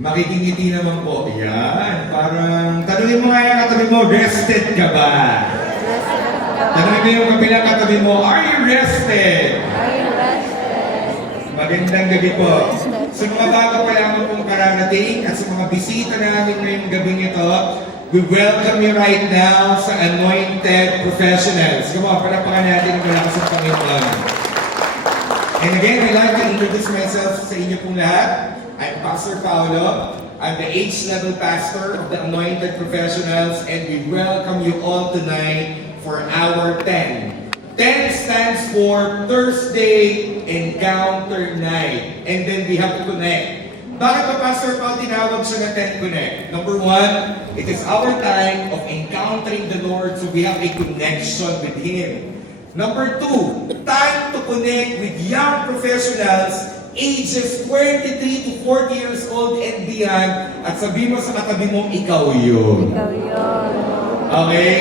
Makikingiti naman po. Yan. Parang, tanungin mo nga yung katabi mo, rested ka ba? Tanungin mo yung kabilang katabi mo, are you rested? Magandang gabi po. Sa mga bago pa lamang pong kararating at sa mga bisita namin ngayong gabing ito, we welcome you right now sa Anointed Professionals. Come on, palapakan natin ang malakas ng Panginoon. And again, I'd like to introduce myself sa inyo pong lahat. I'm Pastor Paolo. I'm the H-level pastor of the Anointed Professionals, and we welcome you all tonight for hour 10. 10 stands for Thursday Encounter Night. And then we have to connect. Bakit ba Pastor Paul tinawag siya na 10 Connect? Number one, it is our time of encountering the Lord, so we have a connection with Him. Number two, time to connect with young professionals ages 23 to 40 years old and beyond, at sabi mo sa katabi mo, ikaw yun. Ikaw yun. Okay?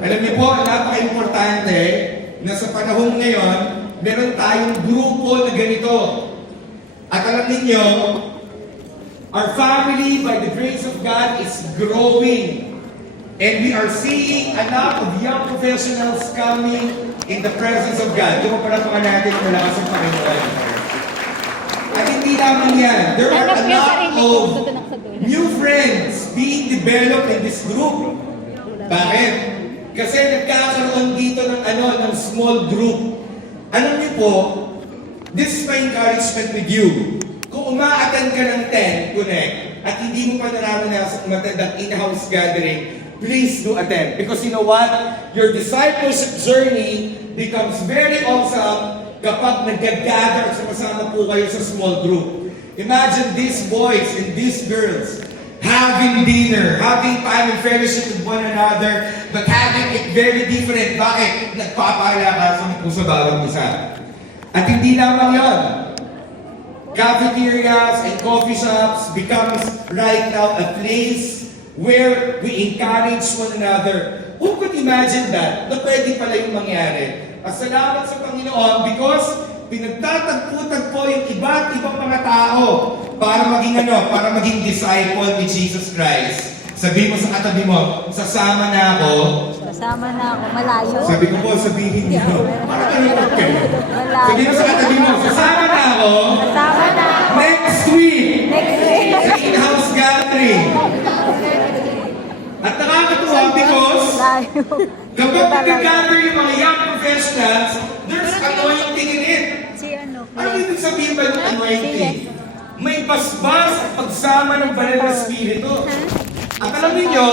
Alam niyo po, napaka-importante na sa panahon ngayon, meron tayong grupo na ganito. At alam niyo, our family, by the grace of God, is growing. And we are seeing a lot of young professionals coming in the presence of God. Di mo pala mga natin malakas ang Panginoon. At hindi naman yan. There are a lot of new friends being developed in this group. Bakit? Kasi nagkakaroon dito ng small group. Alam niyo po, this is my encouragement with you. Kung uma-attend ka ng 10 Connect at hindi mo pa naranasan umattend ang in-house gathering, please do attend. Because you know what? Your discipleship journey becomes very awesome kapag nag-gather at sumasama po kayo sa small group. Imagine these boys and these girls having dinner, having time and fellowship with one another, but having it very different. Bakit? Nagpapalakasan po sa bawat isa. At hindi lamang yun. Cafeterias and coffee shops becomes right now a place where we encourage one another. Who could imagine that? Na pwede pala yung mangyari. Salamat sa Panginoon because pinagtatagpo-tagpo yung iba't ibang mga tao para maging disciple ni Jesus Christ. Sabi mo sa katabi mo, sasama na ako. Kasama na ako. Malayo. Sabi ko po, sabihin niyo. Para malungkot kayo. Malayo. Sabi mo sa katabi mo, sasama na ako. Kasama na ako. Next week. Next week. Sa in-house gathering. At nakakatuwa because Malayo. kapag nag-gather yung mga young professionals, there's anointing in it. Si ano? Ano ibig sabihin ba ng anointing? May basbas at pagsama ng banal na spirito. At alam niyo,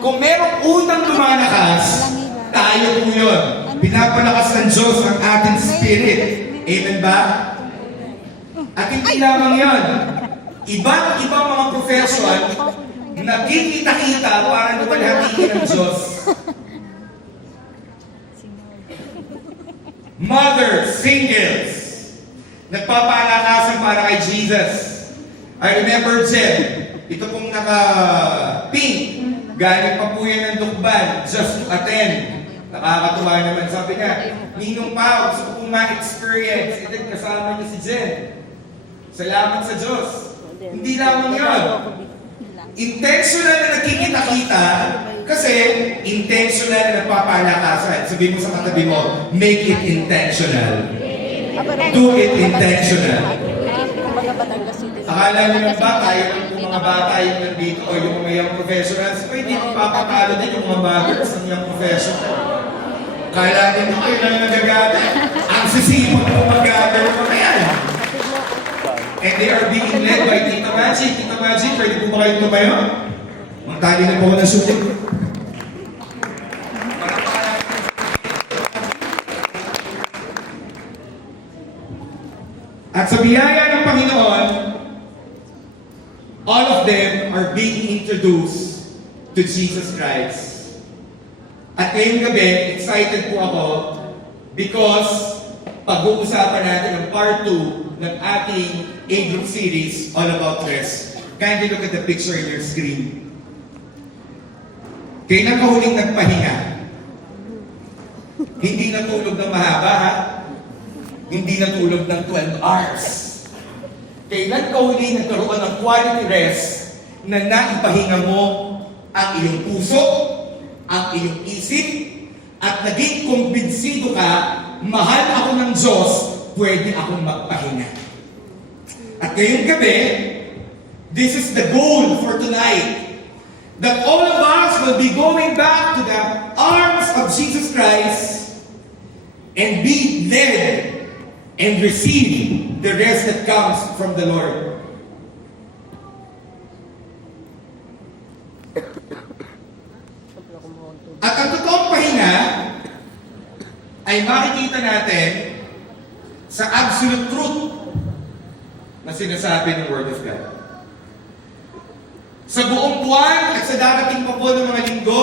kung merong unang lumalakas, tayo po yun. Pinapalakas ng Diyos ang ating spirit. Amen ba? At hindi lamang yun. Iba't ibang mga profession, nagkikita-kita para lumalhatiin ng Diyos. Mothers, singles, nagpapalakasan para kay Jesus. I remember Jen, ito pong naka-pink, galing pa po yan ng Lukban, just to attend. Nakakatuwa naman, sabi niya, Ninong Pao, gusto ko pong ma-experience. Ito, kasama niya si Jen. Salamat sa Diyos. Hindi lamang yun. Intentional na nagkikita-kita, kasi intentional na nagpapalakasan. Sabi mo sa katabi mo, make it intentional. Do it intentional. Akala nyo lang ba, tayo yung mga bata yung nandito o yung mga young professionals, pwede magpapakalo din yung mga mothers ng young professional. Akala nyo kayo lang nagagather. Ang sisipag mo mag-gather mo na yan. And they are being led by Tita Magic. Tita Magic, pwede po ba kayong tumayo? Magtali na po ko ng sulit. At sa biyaya ng Panginoon, all of them are being introduced to Jesus Christ. At ngayong gabi, excited po ako because pag-uusapan natin ang part 2 ng ating A-Group series, All About Rest. Kindly look at the picture in your screen. Kailan ka huling nagpahinga? Hindi natulog ng mahaba, ha? Hindi natulog ng 12 hours. Kailan ka huli nagkaroon ng quality rest na naipahinga mo ang iyong puso, ang iyong isip, at naging kumbinsido ka, mahal ako ng Diyos, pwede akong magpahinga. At ngayong gabi, this is the goal for tonight. That all of us will be going back to the arms of Jesus Christ and be led and receive the rest that comes from the Lord. At ang totoong pahinga ay makikita natin sa absolute truth na sinasabi ng Word of God. Sa buong buwan at sa darating pa po ng mga linggo,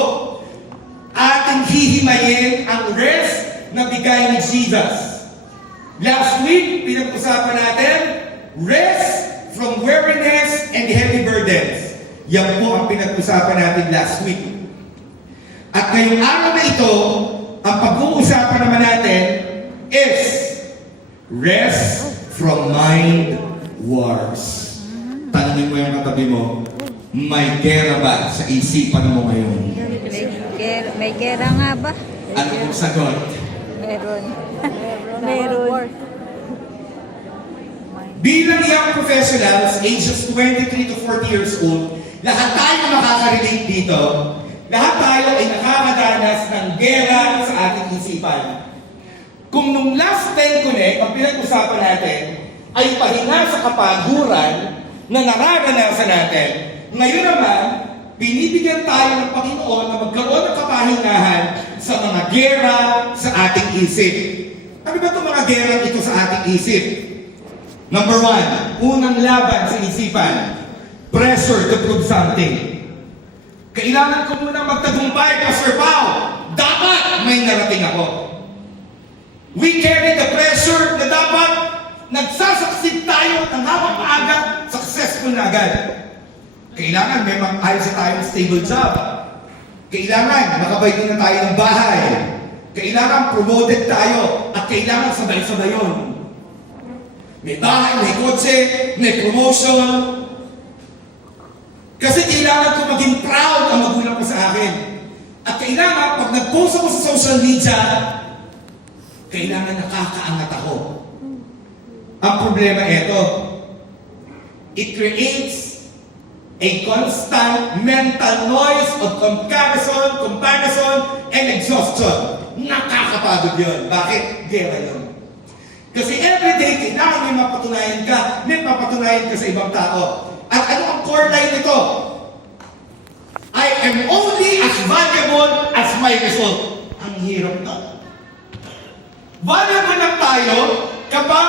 ating hihimayin ang rest na bigay ni Jesus. Last week, pinag-usapan natin, rest from weariness and heavy burdens. Yan po ang pinag-usapan natin last week. At ngayong araw na ito, ang pag-uusapan naman natin is rest from mind wars. Tanungin mo yung katabi mo, may gera ba sa isipan mo ngayon? May gera nga ba? Ano kung sagot? Meron. Meron. Bilang young professionals, ages 23 to 40 years old, lahat tayo makaka-relate dito. Lahat tayo ay nakakadanas ng gera sa ating isipan. Kung nung last 10 connect, ang pinag-usapan natin, ay pahinga sa kapaguran na nararanasan natin, ngayon naman, binibigyan tayo ng Panginoon na magkaroon ng kapahingahan sa mga gera sa ating isip. Ano ba itong mga gera ito sa ating isip? Number 1, unang laban sa isipan, pressure to prove something. Kailangan ko muna magtagumpay, Pastor Pao. Dapat may narating ako. We carry the pressure na dapat nagsasucceed tayo ng habang maaga, successful na agad. Kailangan may ayos na tayong stable job. Kailangan makabay na tayo ng bahay. Kailangan promoted tayo. At kailangan sabay-sabay yun. May bahay, may kotse, may promotion. Kasi kailangan ko maging proud ang magulang ko sa akin. At kailangan, pag nag-post ako sa social media, kailangan nakakaangat ako. Ang problema ito, it creates a constant mental noise of comparison, and exhaustion. Nakakapagod yun. Bakit? Gera yun. Kasi everyday, kailangan may mapatunayan ka, may papatunayan ka sa ibang tao. At ano ang core line nito? I am only as valuable as my result. Ang hirap na. Valuable lang tayo kapag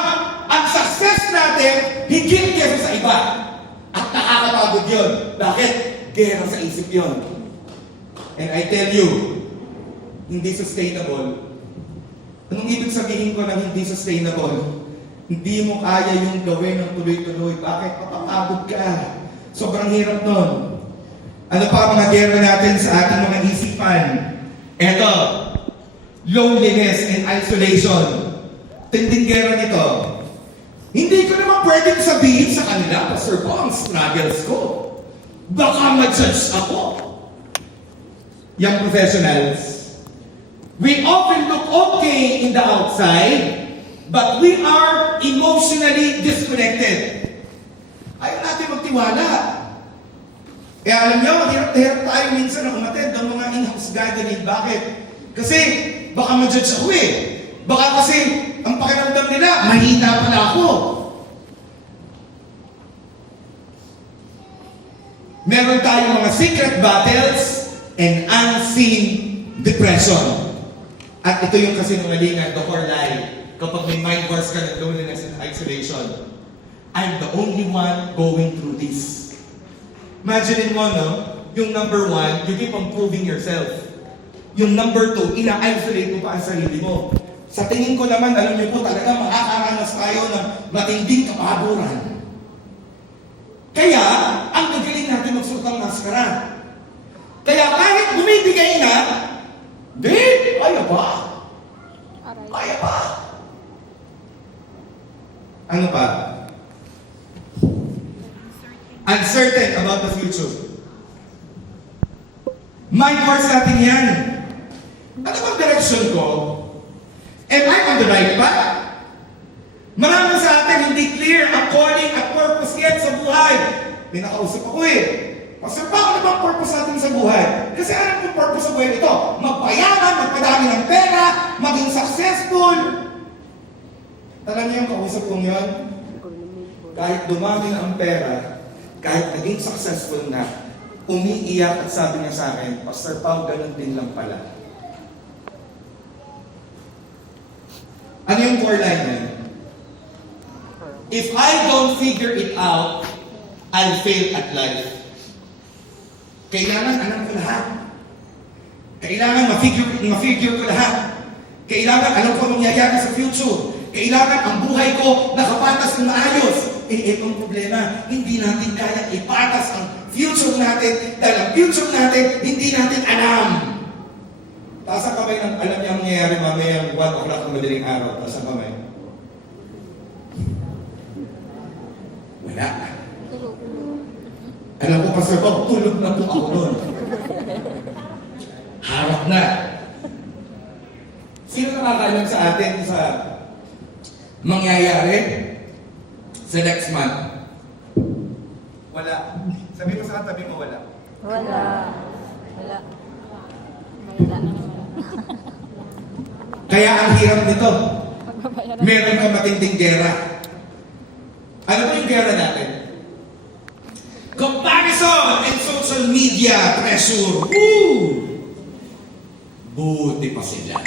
ang success natin higit kesa sa iba. At nakakapagod yun. Bakit? Gera sa isip yun. And I tell you, hindi sustainable. Anong ibig sabihin ko ng hindi sustainable? Hindi mo kaya yung gawin ng tuloy-tuloy. Bakit? Mapapagod ka. Sobrang hirap nun. Ano pa ang mga gera natin sa ating mga isipan? Eto, loneliness and isolation. Tinding gera nito. Hindi ko naman pwedeng sabihin sa kanila, Pastor Po, ang struggles ko. Baka ma-judge ako. Young professionals, we often look okay in the outside, but we are emotionally disconnected. Ayaw natin magtiwala. Kaya alam nyo, hirap na hirap tayo minsan na umatid ng mga in-house gathering. Bakit? Kasi baka ma-judge ako eh. Baka kasi ang pakiramdam nila, mahina pala ako. Meron tayong mga secret battles and unseen depression. At ito yung kasinungalingan, the core lie. Kapag may mind wars ka ng loneliness and isolation, I'm the only one going through this. Imagine mo, no? Yung number 1, you keep on proving yourself. Yung number 2, ina-isolate mo pa ang sarili mo. Sa tingin ko naman, alam niyo po talaga, makakaranas tayo ng matinding kapaguran. Kaya, ang gagaling natin magsuot ng maskara. Kaya kahit bumibigay na, di, kaya ba? Kaya ba? Ano pa? uncertain about the future. Mind wars natin yan. Ano bang direction ko? Am I on the right path? Marami sa atin hindi clear ang calling at purpose yet sa buhay. May nakausap ako Pastor Pa, ano bang purpose natin sa buhay? Kasi alam ko purpose sa buhay nito. Magpayaman, magpadami ng pera, maging successful. Alam niyo yung kausap kong yun? Kahit dumami na ang pera, kahit naging successful na, umiiyak at sabi niya sa akin, Pastor Pao, ganun din lang pala. Ano yung core line niya? If I don't figure it out, I'll fail at life. Kailangan alam ko lahat. Kailangan ma-figure ko lahat. Kailangan alam ko anong nangyayari sa future. Kailangan ang buhay ko nakapatas ng maayos. Itong problema, hindi natin kaya ipatas ang future natin dahil ang future natin, hindi natin alam. Taas ang kamay ng alam niya ang nangyayari mamaya 1 o'clock ng madaling araw. Taas ang kamay. Wala. Alam ko, Pastor Bob, tulog na po ako noon. Harap na. Sino nakakaalam sa atin sa mangyayari sa next month? Wala. Sabi mo sa katabi mo, wala. Wala. Wala. Kaya ang hirap nito. Meron kang matinding gera. Ano ba yung gera natin? Comparison and social media pressure. Woo! Buti pa sila.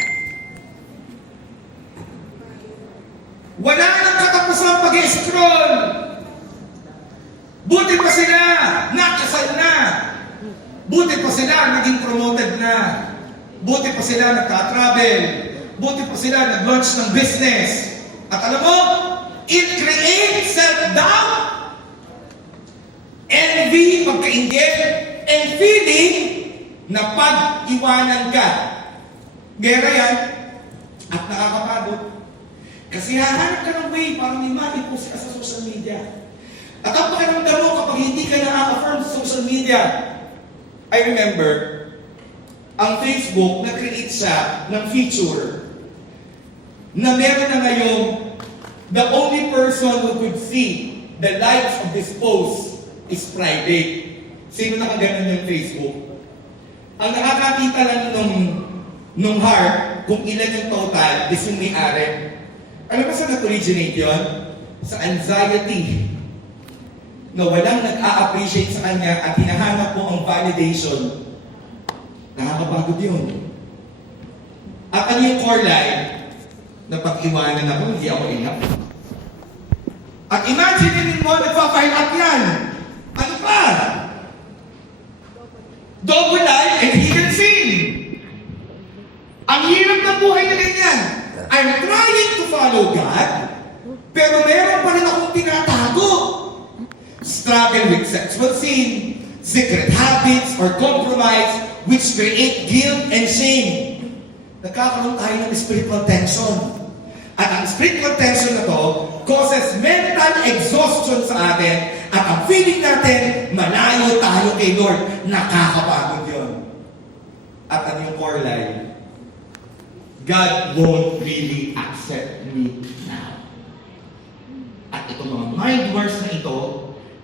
Wala nang katapusan pag-scroll. Buti pa sila. Nakasal na. Buti pa sila naging promoted na. Buti pa sila nagka-travel. Buti pa sila nag-launch ng business. At alam mo, it creates self-doubt, envy, pagkaingit, and feeling na pag-iwanan ka. Gera yan. At nakakapagod. Kasi hahanap ka ng way para may ma-post ka sa social media. At ang pakiramdam mo kapag hindi ka na-affirm sa social media. I remember, ang Facebook, nag-create siya ng feature na meron na ngayong the only person who could see the likes of this post is private. Sino nakaganon yung Facebook? Ang nakakakita lang nung heart, kung ilan yung total, is yung may-ari. Alam mo saan nag-originate yun? Sa anxiety. Na walang nag-a-appreciate sa kanya at hinahanap mo ang validation. Nakakapagod yun. At ano yung core line? Na pag-iwanan ako, hindi ako enough. At imagine mo, nagpa-file up yan. Ano pa? Double life and hidden sin. Ang hirap ng buhay na ganyan. I'm trying to follow God, pero meron pa rin akong tinatago. Struggle with sexual sin, secret habits, or compromise which create guilt and shame. Nagkakaroon tayo ng spiritual tension. At ang spiritual tension na to causes mental exhaustion sa atin at ang feeling natin, malayo tayo kay Lord. Nakakapagod yun. At ano yung core line? God won't really accept me now. At itong mga mind wars na ito,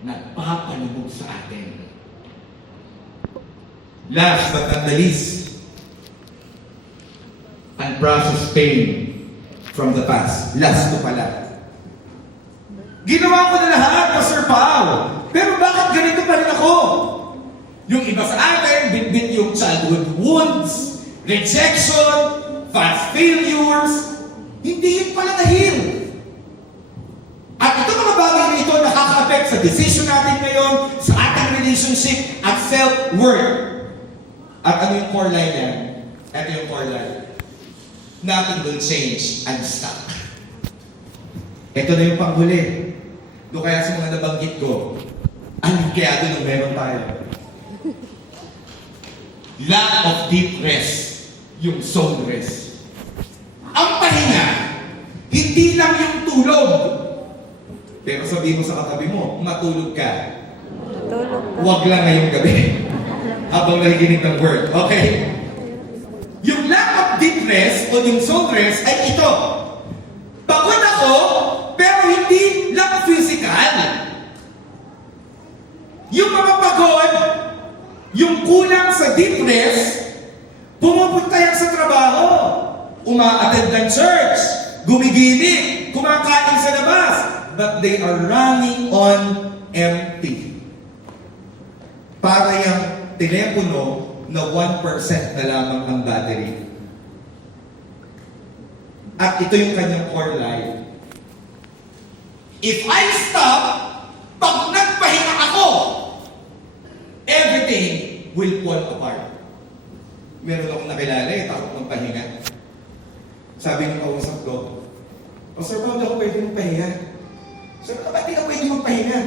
nagpapalubog sa atin. Last but not the least, unprocessed pain from the past. Last ko pala. Ginawa ko na lahat, Pastor Pao. Pero bakit ganito pa rin ako? Yung iba sa atin, bitbit yung childhood wounds, rejection, past failures, hindi yun pala na-heal. At ito mga bagay na ito nakaka-affect sa decision natin ngayon, sa ating relationship at self-worth. At ano yung core line yan? Ito yung core line. Nothing will change. I'm stuck. Ito na yung panghuli. Doon kaya sa mga nabanggit ko, anong kaya doon ang meron tayo? Lack of deep rest. Yung soul rest. Ang pahinga, hindi lang yung tulog. Pero sabihin mo sa katabi mo, matulog ka. Tulog ka. Huwag lang ngayong gabi. Habang nakikinig ng word. Okay? Yung lack of deepness o yung soul rest ay ito. Pagod ako, pero hindi lang physical. Yung mga pagod, yung kulang sa deepness, pumupunta yan sa trabaho. Uma-attend ng church, gumigiling, kumakain sa labas, but they are running on empty. Para yung telepono na 1% na lamang ang battery. At ito yung kanyang core life. If I stop, pag nagpahinga ako, everything will fall apart. Meron akong nakilala takot magpahinga. Sabi ng kausap ko, Sir, bakit ako pwede magpahinga? Sir, bakit di ka pwede magpahinga?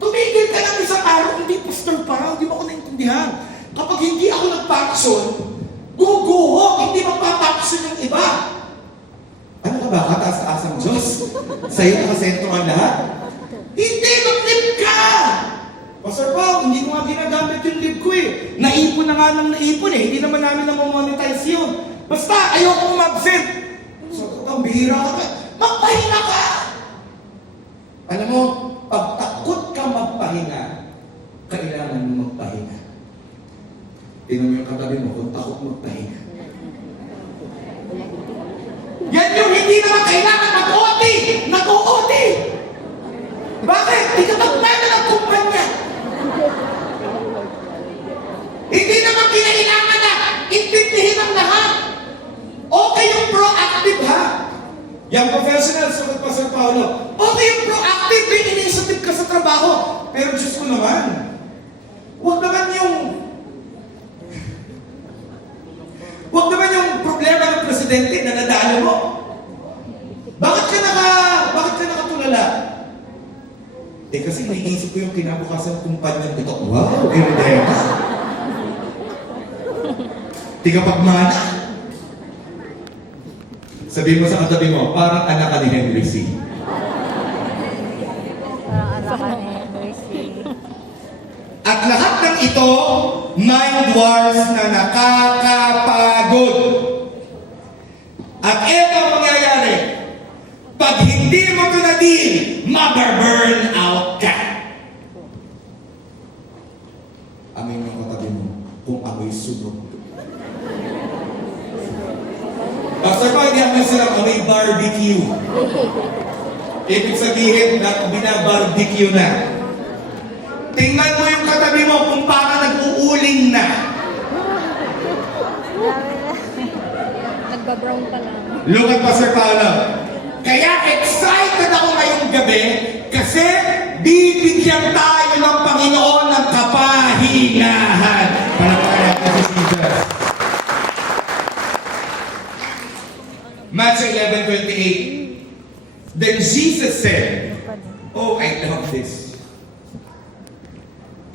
Tumigil ka ng isang araw, hindi pastor pa, hindi mo ako naintindihan. Kapag hindi ako nagpakson, guguho, hindi magpapakson yung iba. Ano ka ba? Kataas-taasang Diyos? Sa'yo nakasentro ang lahat? Hindi, mag-live ka! Pastor Pao, hindi ko nga ginagamit yung live ko eh. Naipon na nga ng naipon eh. Hindi naman namin na-monetize yun. Basta, ayokong mag-send. So, ang bihira ka. Magpahinga ka! Alam mo, pag takot ka magpahinga, kailangan mo magpahinga. Tingnan mo yung katabi mo kung takot magpahinga. Yan yung hindi naman kailangan mag-OT! Nag-OT! Bakit? Di ka magmana ng kumpanya. Hindi naman kinailangan na intindihin ang lahat. Okay yung proactive ha. Yung professional, sagot pa Sir Paulo. Okay yung proactive, may initiative ka sa trabaho. Pero Diyos ko naman, huwag naman yung problema ng presidente na nadalo mo. Bakit ka nakatulala? Eh kasi naiisip ko yung kinabukasan kumpanya ng ito. Wow, Eridema. Tigapagmana. Sabihin mo sa katabi mo, parang anak ka ni Henry C. Anak ka ni Henry C. At lahat ng ito, mind wars na nakakapagod. At ito ang mangyayari. Pag hindi mo ito na-deal, mag-burn out ka. Amin yung katabi mo, kung amoy sunog. Pastor pa, hindi ako sarap, amoy barbecue. Ibig sabihin na binabarbecue na. Tingnan mo yung katabi mo kung parang nag-uuling na. Nagba-brown pa lang. Look at Pastor Paolo. Kaya excited ako ngayong gabi kasi bibigyan tayo ng Panginoon ng kapahingahan. Palakpakan natin si Jesus. Matthew 11:28. Then Jesus said, oh, I love this.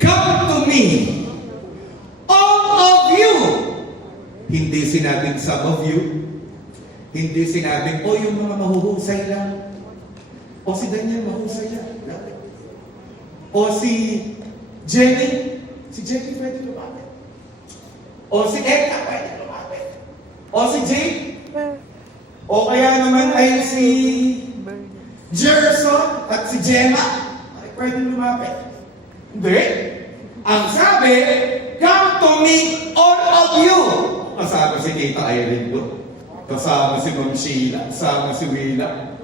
Come to me, all of you. Hindi sinabing some of you. Hindi sinabing, oh, yung mga mahuhusay lang. O si Daniel, mahusay lang. O si Jenny. Si Jenny pwede lumapit. O si Eka pwede lumapit. O si Jane. O kaya naman ay si Gerson at si Gemma. Ay pwede lumapit. Hindi. Ang sabi, come to me, all of you. Kasama si Tita Irene po. Kasama si Ma'am Sheila. Kasama si Willa.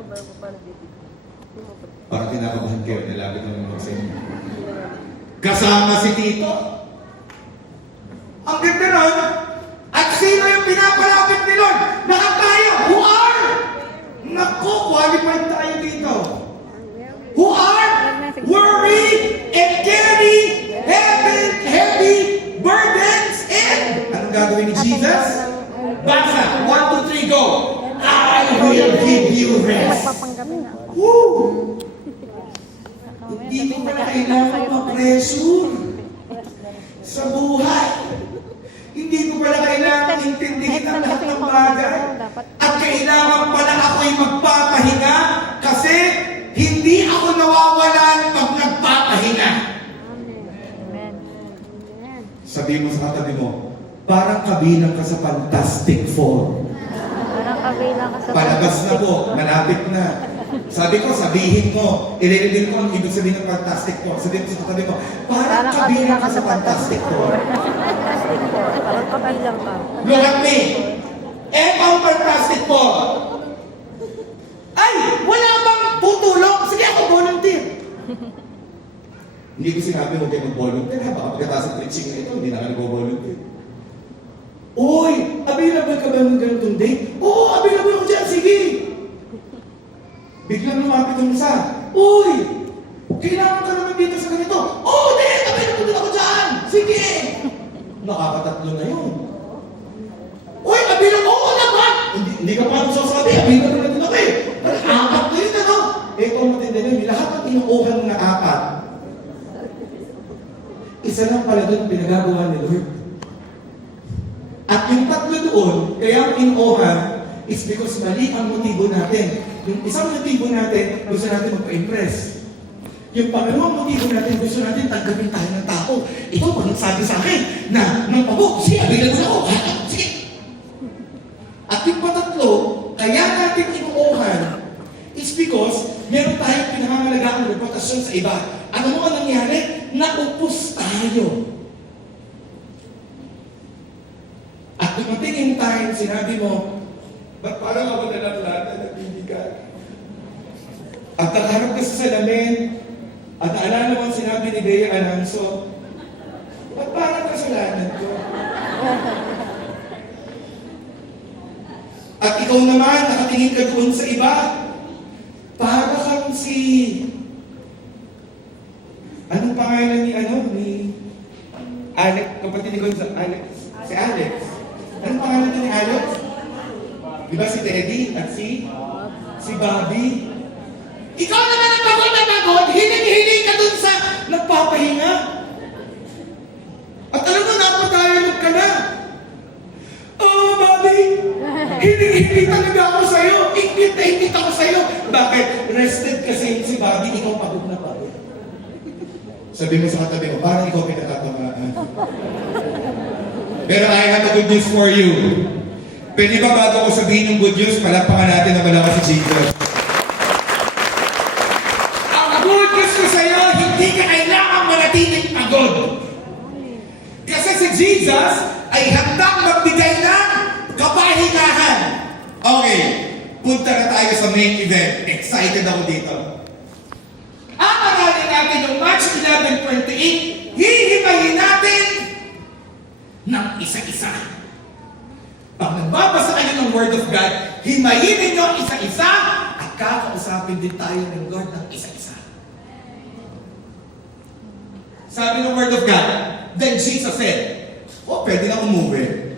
Para kinakabahan kayo, nilapit naman ako sa inyo. Kasama si Tito. Ang ganda nun. At sino yung pinapalapit ni Lord? Lahat tayo. Who are? Naku, qualified tayo dito. Who are? Worry and carry heavy burdens and anong gagawin ni Jesus? Basa, 1, 2, 3, go! I will give you rest. Woo! Hindi mo pala kailangan mag-pressure sa buhay. Hindi mo pala kailangan intindihin ang lahat ng bagay. At kailangan pala ako'y magpapahinga kasi hindi ako nawawalan pag nagpapahinga. Sabi mo sa katabi mo, parang kabilang ka sa Fantastic Four. Parang kabilang ka sa Palabas na po, malapit na. Sabi ko, sabihin mo, ililibin ko ang ibig sabihin ng Fantastic Four. Sabihin ko sa katabi mo, parang kabilang ka sa Fantastic Four. Fantastic Four. Parang kabilang ka. Look at me! Eto ang Fantastic Four! Ay! Wala bang tutulong? Sige ako, volunteer! Hindi ko sinabi huwag kayo mag-volunteer. Baka pagkatapos ng preaching na ito, hindi na ka nag-volunteer. Uy! Available ka ba ng ganitong date? Oo! Available ako dyan! Sige! Biglang lumapit yung isa. Uy! Kailangan ka naman dito sa ganito. Oo! Date! Available din ako dyan! Sige! Nakakatatlo na yun. Uy! Available! Oo naman! Hindi ka pa sasabi. Available na din ako eh. Apat na yun ano? Ito ang matindi na yun. Lahat ng inuuhan mo na apat. Isa lang pala doon pinagagawa ni Lord. At yung tatlo doon, kaya ang inuuhan is because mali ang motibo natin. Yung isang motibo natin, gusto natin magpa-impress. Yung pangalawang motibo natin, gusto natin tanggapin tayo ng tao. Ito, pag nagsabi sa akin na ng pabo, sige, available ako. Sige. At yung patatlo, kaya natin inuuhan is because meron tayong pinangangalagaan ng reputasyon sa iba. Ano mo ang nangyari? Naupos tayo. At dumating yung time, sinabi mo, ba't parang ako na lang lahat na nagbibigay? At nakaharap ka sa salamin, at naalala mo ang sinabi ni Bea Alonso, ba't parang kasalanan ko? At ikaw naman, nakatingin ka doon sa iba, para kang si... Anong pangalan ni Alex, kapatid ni Gonzalo, Alex? Si Alex. Anong pangalan ni Alex? Di ba si Teddy at si Bobby? Ikaw naman ang pagod na pagod, hiling-hiling ka dun sa nagpapahinga. At alam mo, napatayalog ka na. Oh, Bobby! Hiling-hiling talaga ako sa'yo. Ingit na ingit ako sa'yo. Bakit? Rested kasi si Bobby, ikaw pagod na pagod. Sabi mo sa katabi mo, parang ikaw pinatatamaan. Pero I have a good news for you. Pwede ba bago ko sabihin yung good news, palakpakan natin na malakas si Jesus. Ang good news ko sa'yo, hindi ka kailangang manatiling pagod. Kasi si Jesus ay handang magbigay ng kapahingahan. Okay, punta na tayo sa main event. Excited ako dito. Ang aralin natin yung March 11:28, hihimayin natin ng isa-isa. Pag nagbabasa kayo ng Word of God, himayin ninyo ang isa-isa at kakausapin din tayo ng Lord ng isa-isa. Sabi ng Word of God, then Jesus said, oh, pwede na umuwi.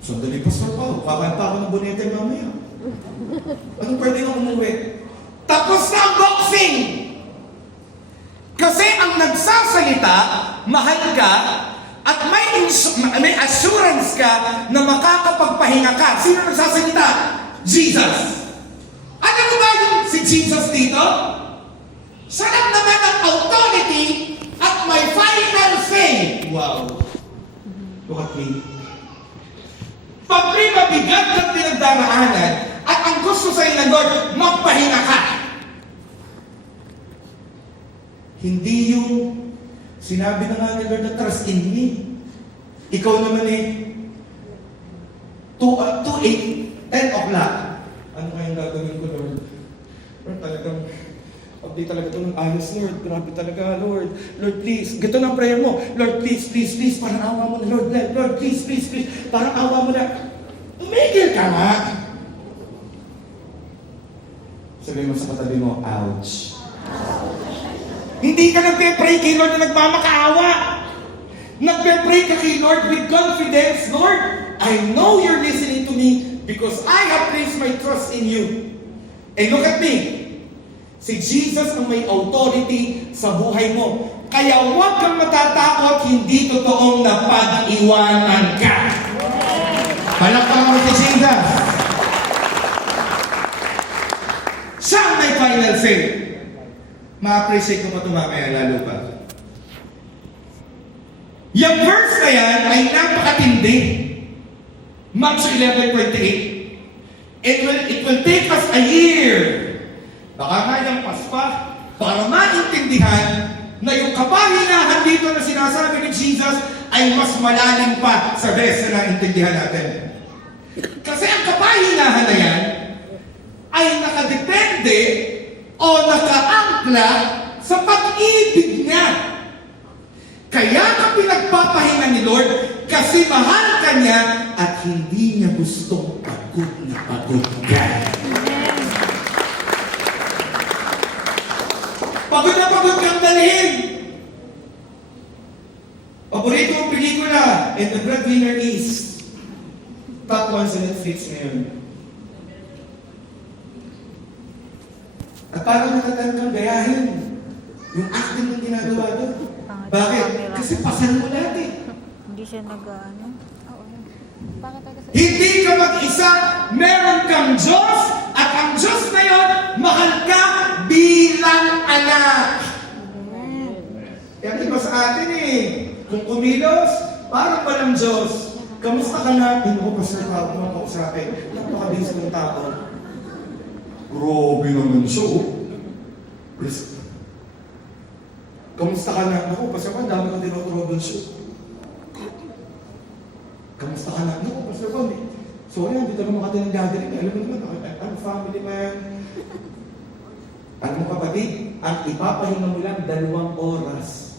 Sandali, Pastor Pao, kakain pa ako ng bonete mamaya. Anong pwede na umuwi? Tapos na ang boxing! Kasi ang nagsasalita, mahal ka, at may assurance ka na makakapagpahinga ka. Sino nagsasalita? Jesus. Ano ba yung si Jesus dito? Siya lang naman ang authority at may final say. Wow. Look at me. Pag may mabigat kang pinagdaraanan at ang gusto sa'yo ng Lord, magpahinga ka. Hindi yung sinabi na nga ni Lord na trust in me. Ikaw naman eh, 10 o'clock. Ano kayang gagawin ko, Lord? Lord, talagang, pagdi talaga ito ng ayos, Lord. Grabe talaga, Lord. Lord, please. Gito na prayer mo. Lord, please, please, please. Parang awa mo na, Lord. Lord, please, please, please. Parang awa mo na. Umigil ka nga. Sabihin mo sa katabi mo, ouch. Hindi ka nagpe-pray kay Lord na nagmamakaawa. Nagpe-pray ka kay Lord with confidence. Lord, I know you're listening to me because I have placed my trust in you. And look at me. Si Jesus ang may authority sa buhay mo. Kaya huwag kang matatakot, hindi totoong napag-iwanan ka. Palakpakan mo si Jesus. Siya ang may final say. Ma-appreciate ko pa ito mamaya lalo pa. Yung verse na yan ay napakatindi. Matthew 11:28. It will take us a year. Baka nga yung paspa para maintindihan na yung kapahinahan dito na sinasabi ni Jesus ay mas malalim pa sa rest na naintindihan natin. Kasi ang kapahinahan na yan ay nakadepende o nakaangkla sa pag-ibig niya. Kaya ka pinagpapahinga ni Lord kasi mahal ka niya at hindi niya gustong pagod na pagod ka. Pagod na pagod kang dalhin. Paborito kong pelikula, and the breadwinner is top 1 sa Netflix ngayon. At parang natatang kang gayahin yung acting ng ginagawa doon. Bakit? Kasi pasan mo lahat eh. Hindi siya nag-ano. Oo. Bakit tayo kasi... Hindi ka mag-isa, meron kang Diyos, at ang Diyos na yon, mahal ka bilang anak. Yan iba sa atin eh. Kung kumilos, parang walang Diyos. Kamusta ka na? Hindi ko pa sa tao mo kausapin. Napakabilis ng tao. Grabe naman siya, oh. Kamusta ka na? Ako, pastor ko, dami kang tinotroubleshoot. Kamusta ka na? Ako, pastor ko, sorry, hindi ka naman ng gathering. Alam mo naman, I'm family man. Alam mo kapatid, ang ipapahinga mo lang 2 oras.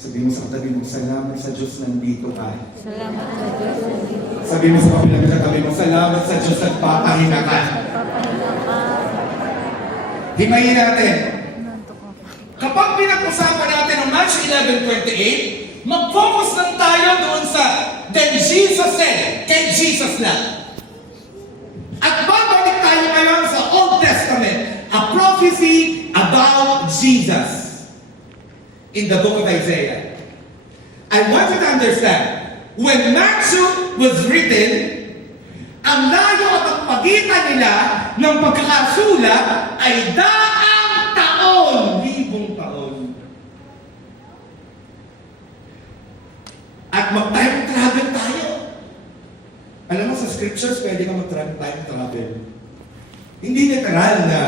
Sabi mo sa katabi mo, salamat sa Diyos nandito ka. Salamat sa Diyos. Sabi mo sa kabilang katabi mo, salamat sa Diyos nagpapahinga ka. Papahinga ka. Himayin natin. Nanto ko. Kapag pinag-usapan natin ang Matthew 11:28, mag-focus lang tayo doon sa then Jesus said, kay Jesus lang. At babalik tayo ngayon sa Old Testament, a prophecy about Jesus in the book of Isaiah. I want you to understand, when Matthew was written, ang layo at ang pagitan nila ng pagkakasulat ay 1,000 taon, 1,000 taon. At mag-time travel tayo. Alam mo, sa scriptures, pwede ka mag-time travel. Hindi literal na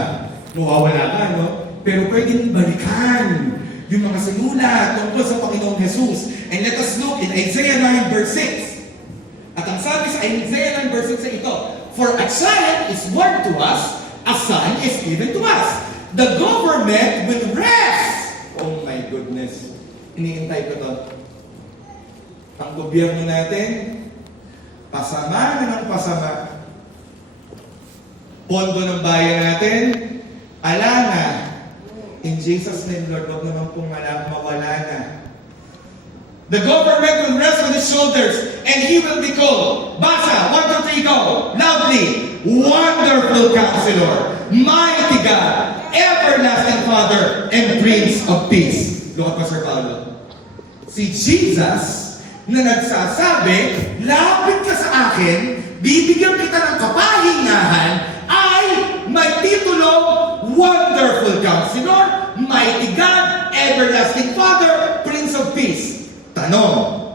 mawawala ka, no? Pero pwede balikan yung mga sinulat tungkol sa Panginoong Jesus. And let us look in Isaiah 9 verse 6. At ang sabi sa Isaiah 9 verse 6 ay ito, for a child is born to us, a son is given to us. The government will rest. Oh my goodness. Iniintay ko to. Ang gobyerno natin, pasama na ng pasama. Pondo ng bayan natin, ala na. In Jesus' name, Lord, huwag naman pong mawala na. The government will rest on his shoulders, and he will be called, Basa, 1, 2, 3, go, loudly, Wonderful Counselor, Mighty God, Everlasting Father, and Prince of Peace. Look at Pastor Paulo. Si Jesus, na nagsasabi, lapit ka sa akin, bibigyan kita ng kapahingahan, ay may titulong Wonderful Counselor, Mighty God, Everlasting Father, Prince of Peace. Tanong,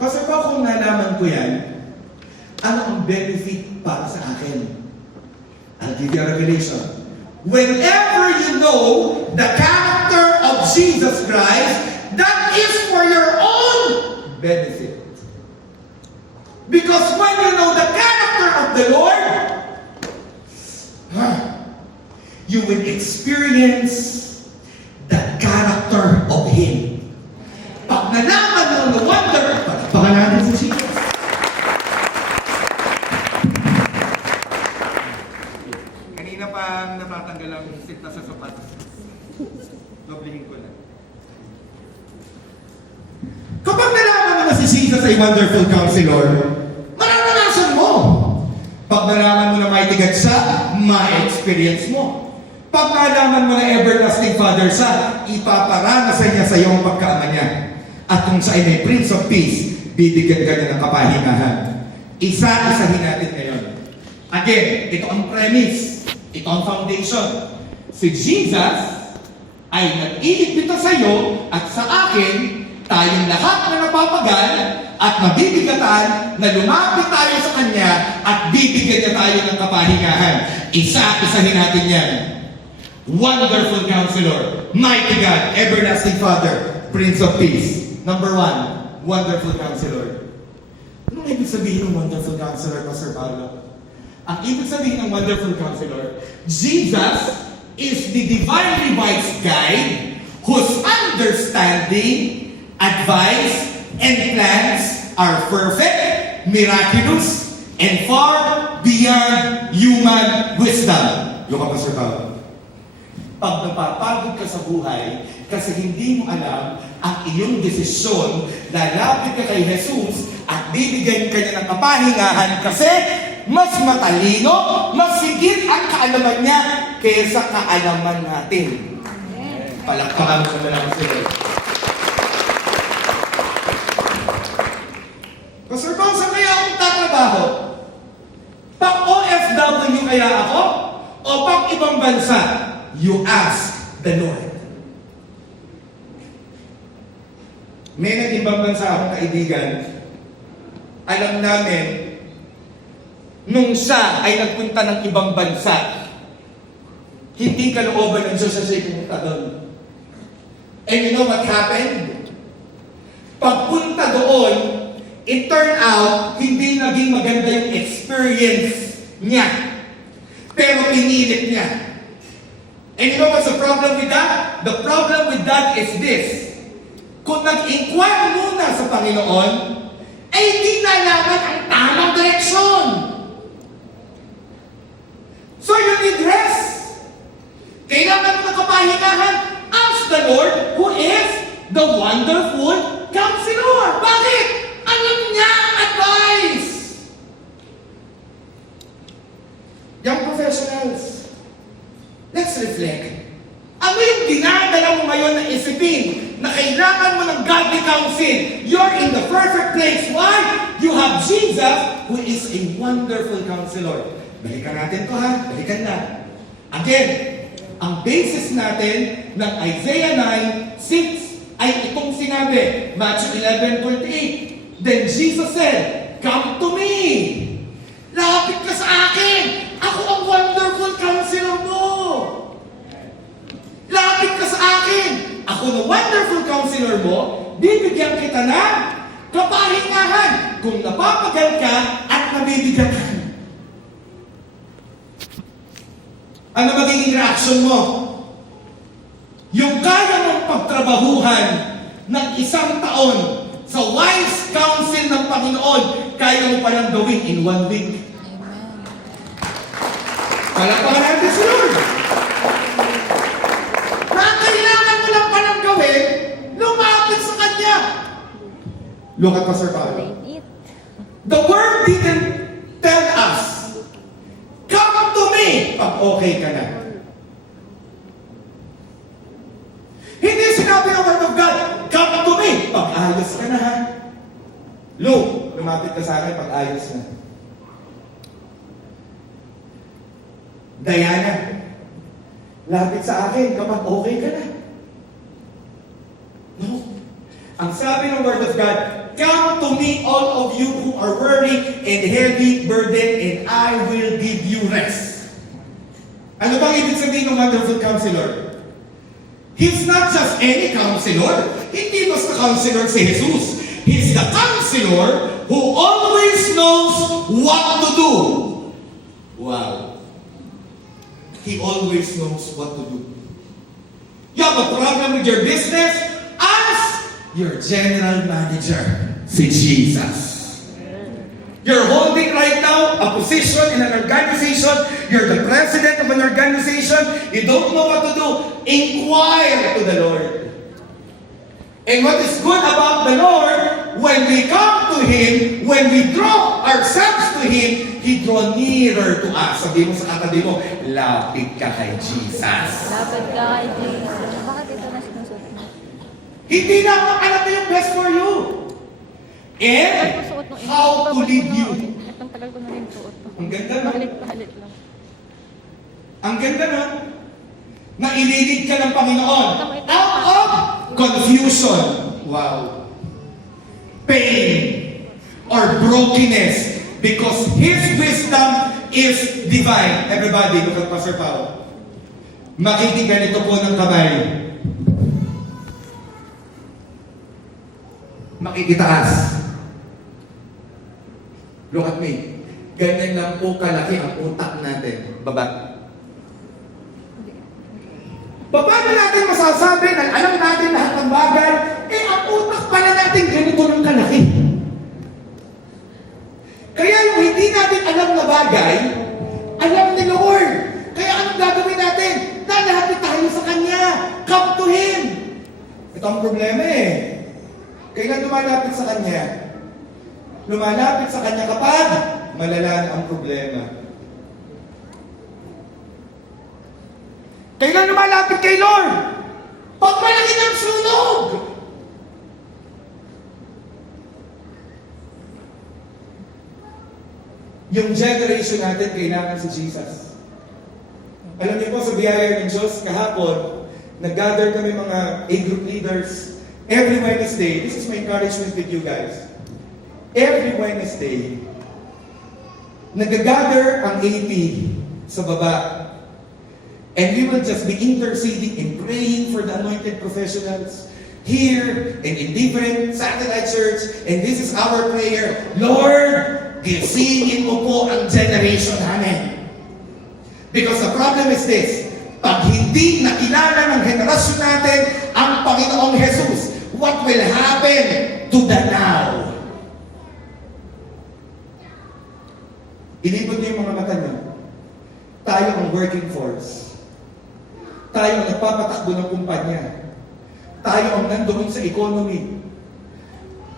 kasi pa kung nalaman ko yan, ano ang benefit para sa akin? I'll give you a revelation. Whenever you know the character of Jesus Christ, that is for your own benefit. Because when you know the character of the Lord, you will experience the character of Him. Pag nalaman mo na wonder, pagpakan natin sa Jesus. Kanina pa natatanggal ang sinta sa sapatos. Doblihin ko na. Kapag nalaman mo na si Jesus ay Wonderful Counselor, mararanasan mo. Pag nalaman mo na mighty God siya, ma-experience mo. Pag nalaman mo na Everlasting Father siya, ipaparanasan niya sa iyo ang pagkaama niya. At kung siya ay may Prince of Peace, bibigyan ka niya ng kapahingahan. Isa-isahin natin ngayon. Again, ito ang premise. Ito ang foundation. Si Jesus ay nag-iimbita sa iyo at sa akin, tayong lahat na napapagal at mabibigatan na lumapit tayo sa Kanya at bibigyan niya tayo ng kapahingahan. Isa-isahin natin yan. Wonderful Counselor, Mighty God, Everlasting Father, Prince of Peace. Number 1, Wonderful Counselor. Anong ibig sabihin ng Wonderful Counselor, Pastor Paulo? Ang ibig sabihin ng Wonderful Counselor, Jesus is the divinely wise guide whose understanding, advice, and plans are perfect, miraculous, and far beyond human wisdom. Yung ka, Pastor Paulo. Pag napapagod ka sa buhay, kasi hindi mo alam ang iyong desisyon, lalapit ka kay Jesus at bibigyan ka niya ng kapahingahan kasi mas matalino, mas higit ang kaalaman niya kaysa kaalaman natin. Palakpakan mo na lang sila. Pastor Paul, saan kaya akong tatrabaho? Pang OFW kaya ako? O pang ibang bansa? You ask the Lord. May nag-ibang bansa akong kaibigan. Alam namin, nung siya ay nagpunta ng ibang bansa, hindi kalooban ng Diyos na siya pumunta doon. And you know what happened? Pagpunta doon, it turned out, hindi naging maganda yung experience niya. Pero pinilit niya. And you know what's the problem with that? The problem with that is this. Kung nag-inquire muna sa Panginoon, ay hindi nalaman ang tamang direksyon. So you need rest. Kailangan mo ng kapahingahan. Ask the Lord who is the Wonderful Counselor. Bakit? Alam niya ang advice. Young professionals, let's reflect. Ano yung dinadala mo ngayon na isipin na kailangan mo ng godly counsel? You're in the perfect place. Why? You have Jesus who is a wonderful counselor. Balikan natin to ha. Balikan na. Again, ang basis natin ng Isaiah 9:6 ay itong sinabi, Matthew 11:28. Then Jesus said, "Come to me. Lapit ka sa akin. Ako ang wonderful counselor mo. Lapit ka sa akin. Ako na wonderful counselor mo, bibigyan kita ng kapahingahan kung napapagal ka at nabibigatan." Ano magiging reaksyon mo? Yung kaya mong pagtrabahuhan ng 1 taon sa wise counsel ng Panginoon, kaya mo palang gawin in 1 week. Palakpakan natin si Lord. Na kailangan mo lang palang gawin, lumapit sa Kanya. Look at Pastor Paulo. The Word didn't tell us, "Come to me," pag okay ka na. Hindi sinabi ng Word of God, "Come to me," pag ayos ka na ha. Luke, lumapit ka sa akin pag ayos na. Diana, lapit sa akin kapag okay ka na. No. Ang sabi ng Word of God, "Come to me, all of you who are worried and heavy burden, and I will give you rest." Ano bang ibig sabihin ng wonderful counselor? He's not just any counselor. Hindi basta counselor si Jesus. He's the counselor who always knows what to do. Wow. He always knows what to do. You have a problem with your business? Ask your general manager, si Jesus. You're holding right now a position in an organization. You're the president of an organization. You don't know what to do. Inquire to the Lord. And what is good about the Lord, when we come to Him, when we draw ourselves to Him, He draw nearer to us. Sabi mo sa katabi mo, lapit ka kay Jesus. Lapit ka kay Jesus. Bakit ito na sinusuot mo? Hindi na alam na yung best for you. And how to lead you. Ang tagal ko na rin suot to. Ang ganda no? Palit lang. Ang ganda no? na ililid ka ng Panginoon out of confusion. Wow. Pain or brokenness because His wisdom is divine. Everybody, look at Pastor Pao. Makinig ganito po ng kamay. Makikitaas. Look at me. Ganyan lang po kalaki ang utak natin. Baba. Paano natin masasabi na alam natin lahat ng bagay, ang utak pala natin ganito ng kalaki. Kaya yung hindi natin alam na bagay, alam ni Lord. Kaya anong gagawin natin? Lalapit tayo sa Kanya. Come to Him. Ito ang problema Kailan lumalapit sa Kanya? Lumalapit sa Kanya kapag malala na ang problema. Kailan lumalapit kay Lord? Pag malaki ng sunog! Yung generation natin, kailangan si Jesus. Alam niyo po, sa biyaya ng Diyos, kahapon, nag-gather kami mga A-group leaders. Every Wednesday, this is my encouragement with you guys. Every Wednesday, nag-gather ang AP sa baba. And we will just be interceding and praying for the anointed professionals here and in different satellite church. And this is our prayer. Lord, gisingin mo po ang generation namin. Because the problem is this, pag hindi nakilala ng henerasyon natin ang Panginoong Jesus, what will happen to the now? Ilipod niyo yung mga mata niyo. Tayo ang working force. Tayo ang nagpapatakbo ng kumpanya. Tayo ang nandoon sa economy.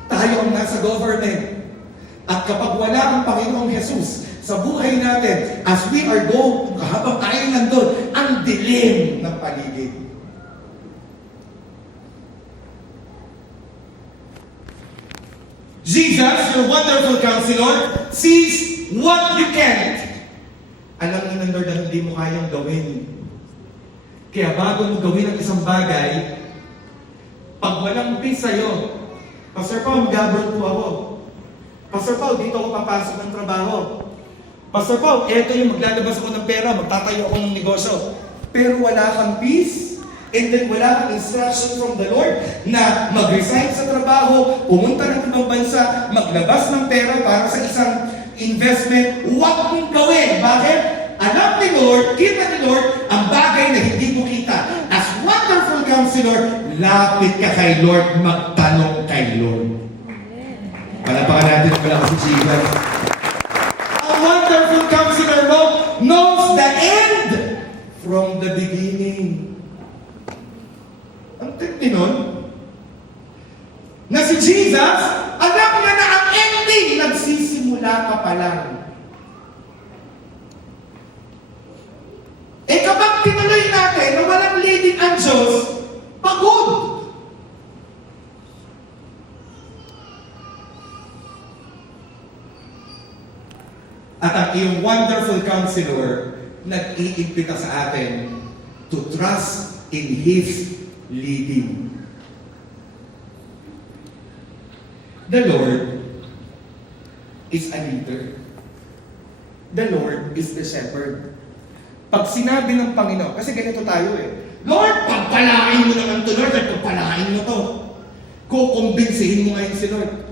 Tayo ang nasa government. At kapag wala ang Panginoong Jesus sa buhay natin, as we are going, habang tayo nandun, ang dilim ng paligid. Jesus, your wonderful counselor, sees what you can't. Alam na ng Lord na hindi mo kayang gawin. Kaya bago mo gawin ang isang bagay, pag walang peace sa'yo, Pastor Pao, mag-abroad po ako. Pastor Pao, dito ako papasok ng trabaho. Pastor Pao, eto yung maglalabas ako ng pera, magtatayo ako ng negosyo. Pero wala kang peace, and then wala kang instruction from the Lord na mag-resign sa trabaho, pumunta ng ibang bansa, maglabas ng pera para sa isang investment, huwag mong gawin. Bakit? Alam ni Lord, kita ni Lord, ang bagay na hindi mo kita. As wonderful counselor, lapit ka kay Lord, magtanong kay Lord. Palapakan natin ang malakas si Jesus. A wonderful counselor knows the end from the beginning. Ang tindi nun, na si Jesus, alam niya na ang ending, nagsisimula ka pa lang. Kapag tinuloy natin na walang leading ang Diyos, pagod. At ang iyong wonderful counselor, nag-iimpita sa atin to trust in His leading. The Lord is a leader. The Lord is the shepherd. Pag sinabi ng Panginoon, kasi ganito tayo Lord, pagpalain mo naman to Lord, at pagpalain mo to. Kukumbinsihin mo ngayon si Lord.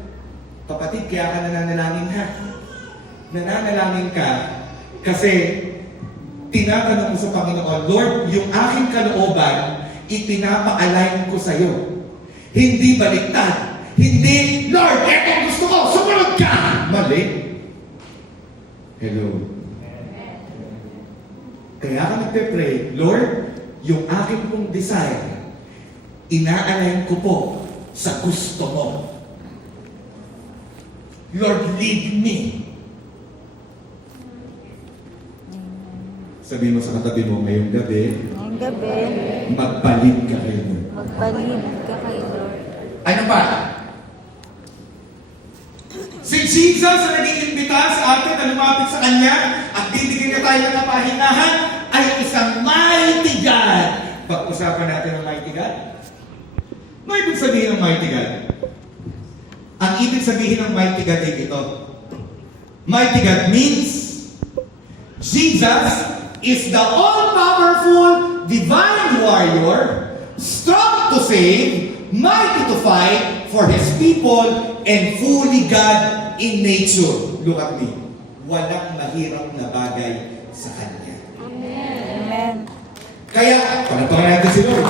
Kapatid, kaya ka nananalangin ha. Nananalangin ka kasi tinatanong mo sa Panginoon, Lord, yung aking kalooban, ipinapa-align ko sa iyo. Hindi baliktad. Hindi, Lord, eto ang gusto ko, sumunod ka! Mali. Hello. Kaya ka nagpe-pray, Lord, yung aking pong desire, ina-align ko po sa gusto mo. Lord, lead me. Sabihin mo sa katabi mo, ngayong gabi, magpalit ka kay Lord. Magpalit ka kay Lord. Ano pa? Si Jesus na nag-iimbita sa atin na lumapit sa Kanya at bibigyan niya tayo ng kapahinahan ay isang mighty God! Pag-usapan natin ang mighty God. Ano ibig sabihin ng mighty God? Ang ibig sabihin ng mighty God ay ito. Mighty God means Jesus is the all-powerful divine warrior, strong to save, mighty to fight for His people, and fully God in nature. Look at me. Walang mahirap na bagay sa Kanya. Amen. Kaya, panapangan natin si Lord.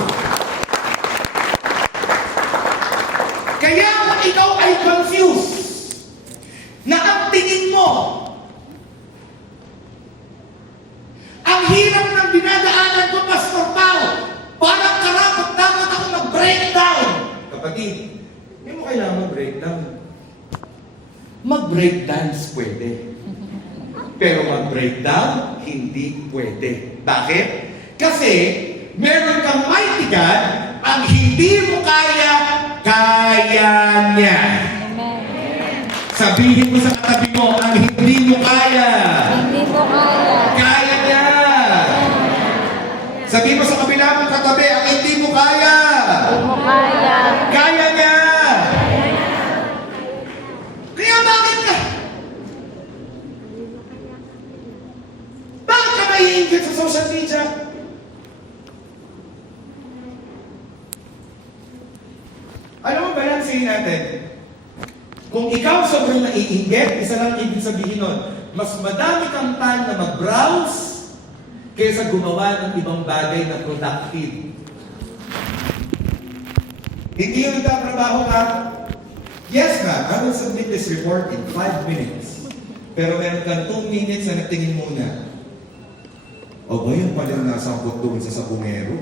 Kaya kung ikaw ay confused, na ang tingin mo, ang hirap ng dinadaanan ko, Pastor Pao, parang karapat-dapat ako mag-breakdown. Kapatid, hindi mo kailangan mag-breakdown. Mag-breakdance pwede. Pero mag-breakdown, hindi pwede. Bakit? Kasi, meron kang mighty God, ang hindi mo kaya, kaya niya. Amen. Sabihin mo sa katabi mo, ang hindi mo kaya, Hindi ko kaya. kaya niya. Sabihin mo sa kabila mong katabi, ang hindi mo kaya, Hindi mo kaya. kaya niya. Kaya bakit ka? Bakit ka naiingit sa social media? Alam mo ba yan, sayin natin? Kung ikaw sobrang naiinggit, isa lang ang ibig sabihin nun, mas madami kang time na mag-browse kaysa gumawa ng ibang bagay na productive. Hindi yung nagtatrabaho ka. Yes, ma'am, I will submit this report in 5 minutes. Pero meron kang 2 minutes na natingin muna. O ba yun pala yung nasangkot doon sa sabungero?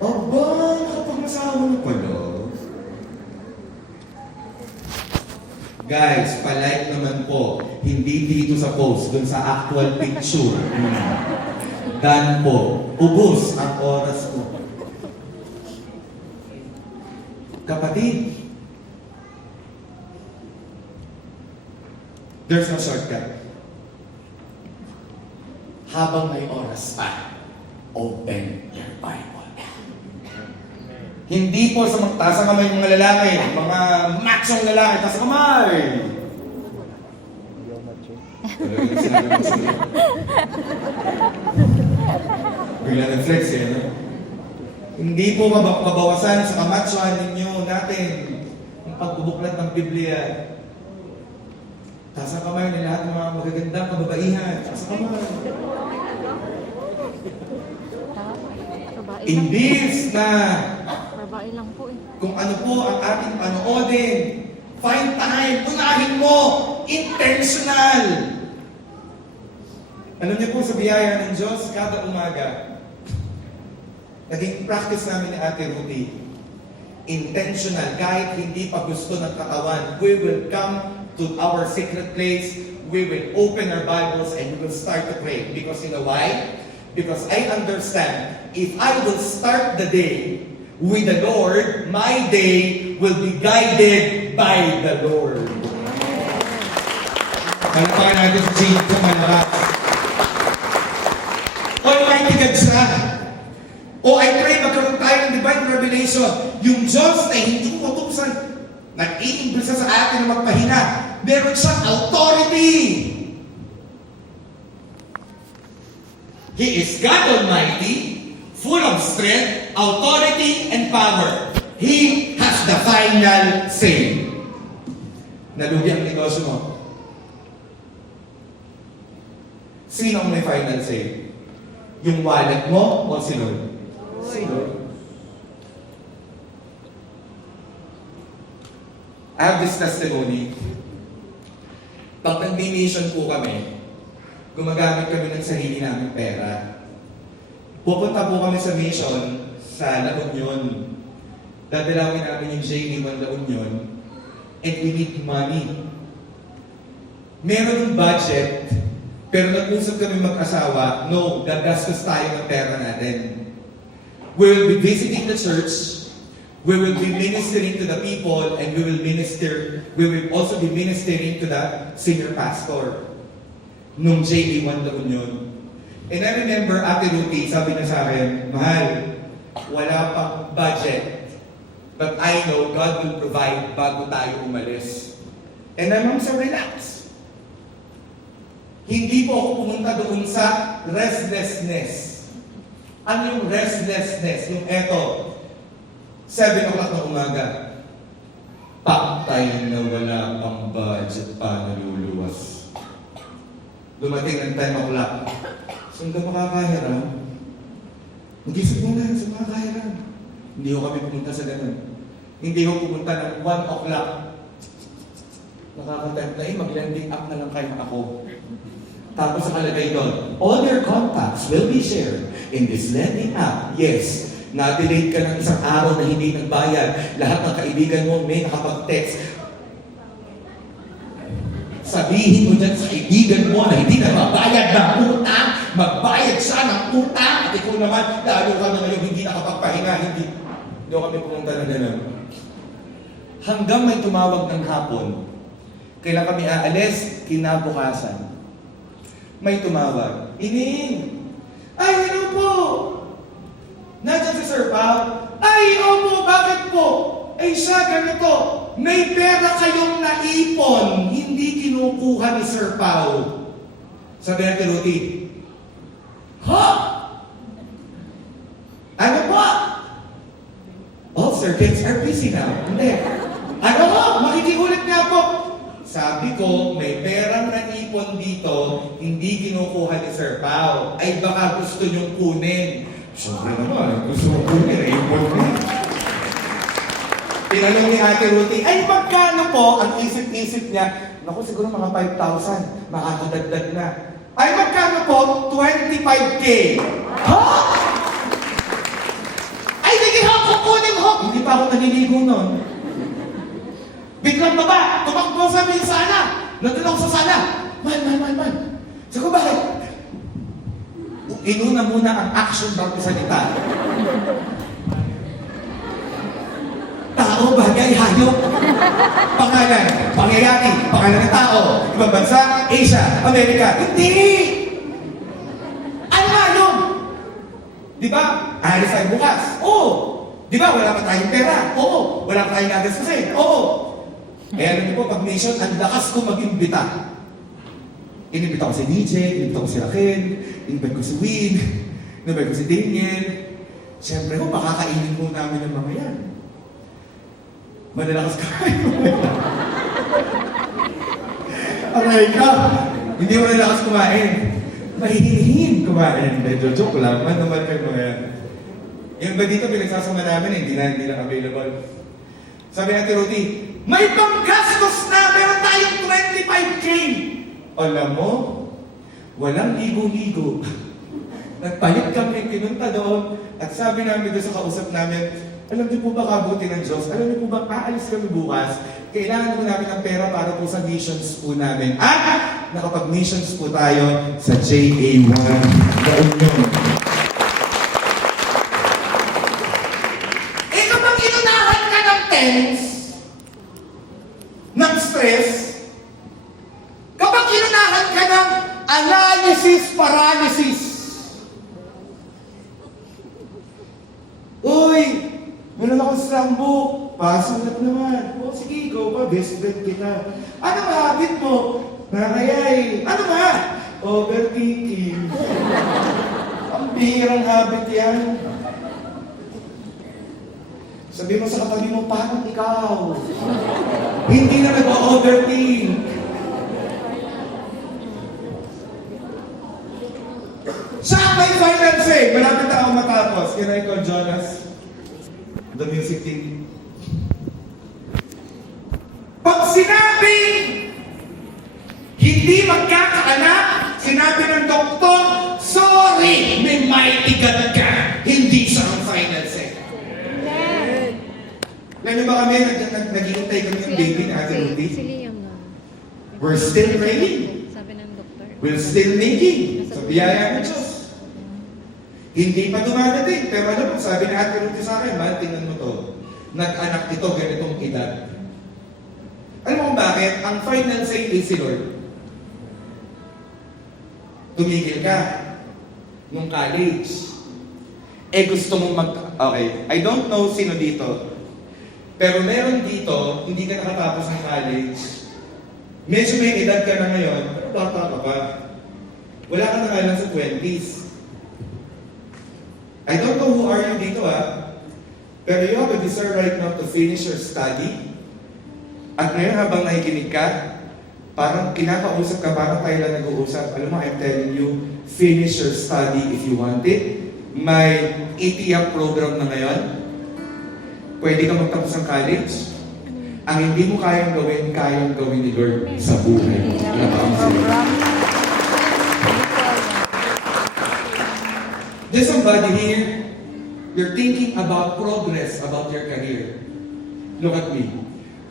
Aba, nakapag-masawa na pala. Guys, palike naman po. Hindi dito sa post, dun sa actual picture. Dan po. Ubus ang oras mo. Kapatid, there's no shortcut. Habang may oras pa, open your Bible. Hindi po sa magtaas ang kamay mga lalaki, mga machong lalaki, taas ang kamay. Bigla ng flex eh, no? Hindi po mabawasan sa kamatsyan ninyo natin ang pagbubuklat ng Biblia. Taas ang kamay ng lahat ng mga magagandang kababaihan. Taas ang kamay. Babae lang. Imbis na Babae lang po eh. kung ano po ang ating panoodin, find time, unahin mo, intentional. Alam niyo po sa biyaya ng Diyos, kada umaga, naging practice namin ni Ate Rudy, intentional, kahit hindi pa gusto ng katawan, we will come to our secret place, we will open our Bibles, and we will start to pray. Because you know why? Because I understand, if I will start the day with the Lord, my day will be guided by the Lord. Palapakan natin si Jesus sa malakas. Almighty God siya. O I pray magkaroon tayo ng divine revelation. Yung Diyos na hindi mo utusan, nag-iimbisa sa atin na magpahina. Meron siyang authority. He is God Almighty, full of strength, authority, and power. He has the final say. Nalugi ang negosyo mo. Sino ang may final say? Yung wallet mo o si Lord? Si Lord. I have this testimony. Pag nag-mission po kami, gumagamit kami ng sarili naming pera. Pupunta po kami sa mission sa La Union. Dadalawin namin yung J1 La Union and we need money. Meron ng budget, pero nag-usap kami mag-asawa, no, gagastos tayo ng pera natin. We will be visiting the church, we will be ministering to the people, and we will also be ministering to the senior pastor nung JA1 La Union. And I remember, Ate Ruthie, sabi niya sa akin, Mahal, wala pang budget. But I know God will provide bago tayo umalis. And I'm so relax. Hindi po ako pumunta doon sa restlessness. Ano yung restlessness? Yung eto, 7 o'clock na umaga. Paktay na wala pang budget pa naluluwas. Dumating ang 10 o'clock. Saan ka makakahiram? Mag-isip muna sa makakahiram. Hindi ko kami pumunta sa ganun. Hindi ko pumunta ng 1 o'clock. Nakakatempt na mag-lending up na lang kayo ako. Tapos nakalagay doon, all your contacts will be shared in this lending app. Yes, na-delete ka ng isang araw na hindi nagbayad. Lahat ng kaibigan mo may nakapag-text. Sabihin mo dyan sa kaibigan mo na hindi na magbayad ng utang, magbayad siya ng utang, at ikaw naman, lalo ka na ngayon hindi nakapagpahinga, hindi kami pumunta na gano'n. Hanggang may tumawag ng hapon, kailan kami aalis, kinabukasan. May tumawag, Ining! Ay, ano po? Nandiyan si Sir Pao? Ay, opo, bakit po? Ay, siya, ganito. May pera kayong naipon, hindi kinukuha ni Sir Pao. Sabi natin, Ruthie, ha? Ano po? All circuits are busy now. Hindi. Ano po? Makikigulit nga po. Sabi ko, may perang naipon dito, hindi kinukuha ni Sir Pao. Ay baka gusto niyong kunin. Siyempre naman, gusto mong kunin, naipon mo. Tinanong ni Ate Ruthie, ay magkano po? Ang isip-isip niya, naku siguro mga 5,000, makakadagdag na. Ay magkano po? 25K. Ha? Ay sige ho, kukunin ho. Hindi pa ako naliligo nun. Biglang baba, tumakbo sa amin sa sala. Nandun ako sa sala. Man. Sabi ko, bakit? Inuna muna ang action bago salita. Tao, bagay, hayop. Pangalan, pangyayari, pangalan ng tao. Ibang bansa, Asia, Amerika. Hindi! Ano nga yun? Di ba? Alis tayo bukas. Oo. Di ba? Wala pa tayong pera. Oo. Wala pa tayong nagastusin. Oo. Kaya alam niyo po, pag mission, ang lakas ko mag-imbita. Inimbita ko si DJ, inimbita ko si Raquel, inimbita ko si Win, inimbita ko si Daniel. Siyempre po, makakainin mo namin ng mga yan. Malalakas kayo. Aray ka! Hindi mo nalakas kumain. Mahihinihin kumain. Medyo joke lang. Man naman kayo mga yan. Yung ba dito, pinagsasama namin, hindi na available. Sabi natin, Ruthie, may panggastos na, meron tayong 25K. Alam mo, walang ligo-ligo. Nagpalit kami, pinunta doon, at sabi namin doon sa kausap namin, alam niyo po ba kabuti ng Diyos? Alam niyo po ba, aalis kami bukas, kailangan po namin ng pera para po sa missions po namin. At nakapag-missions po tayo sa JA1 na Union. Eh kapag inunahan ka ng tense, ng stress, kapag inunahan ka ng analysis paralysis, uy, meron akong slam book, pasulat naman. O sige, go pa, best friend kita. Ano ba habit mo? Nakayay. Ano ba? Overthinking. Ang bihirang habit yan. Sabi mo sa katabi mo, parang ikaw. Hindi na nag-overthink. Siya may final say. Malapit na ako matapos. Can I call Jonas? The music team. Pag sinabing hindi magkakaanak, sinabi ng doktor, sorry, may maitigat ka. Hindi siya ang final say. Alam niyo ba kami, naghihintay kami yung baby na Ate Ruthie? Si Liam nun. We're still praying. Sabi ng doktor. We're still making. Sa biyaya ng Diyos. Hindi pa dumadating. Pero alam mo, sabi ni Ate Ruthie sa akin, man, tingnan mo to. Nag-anak ito, ganitong edad. Alam mo kung bakit? Ang final say is si Lord. Tumigil ka. nung college. Eh gusto mong Okay, I don't know sino dito. Pero meron dito, hindi ka nakatapos ng college. Medyo may edad ka na ngayon, pero bata ka pa. Wala ka na nga lang sa 20s. I don't know who are you dito pero you have a desire right now to finish your study. At ngayon habang nakikinig ka, parang kinakausap ka, parang tayo lang nag-uusap. Alam mo, I'm telling you, finish your study if you want it. May ETIAP program na ngayon. Pwede ka magtapos ng college. Ang hindi mo kayang gawin ni Lord sa buhay. There's somebody here, you're thinking about progress, about your career. Look at me.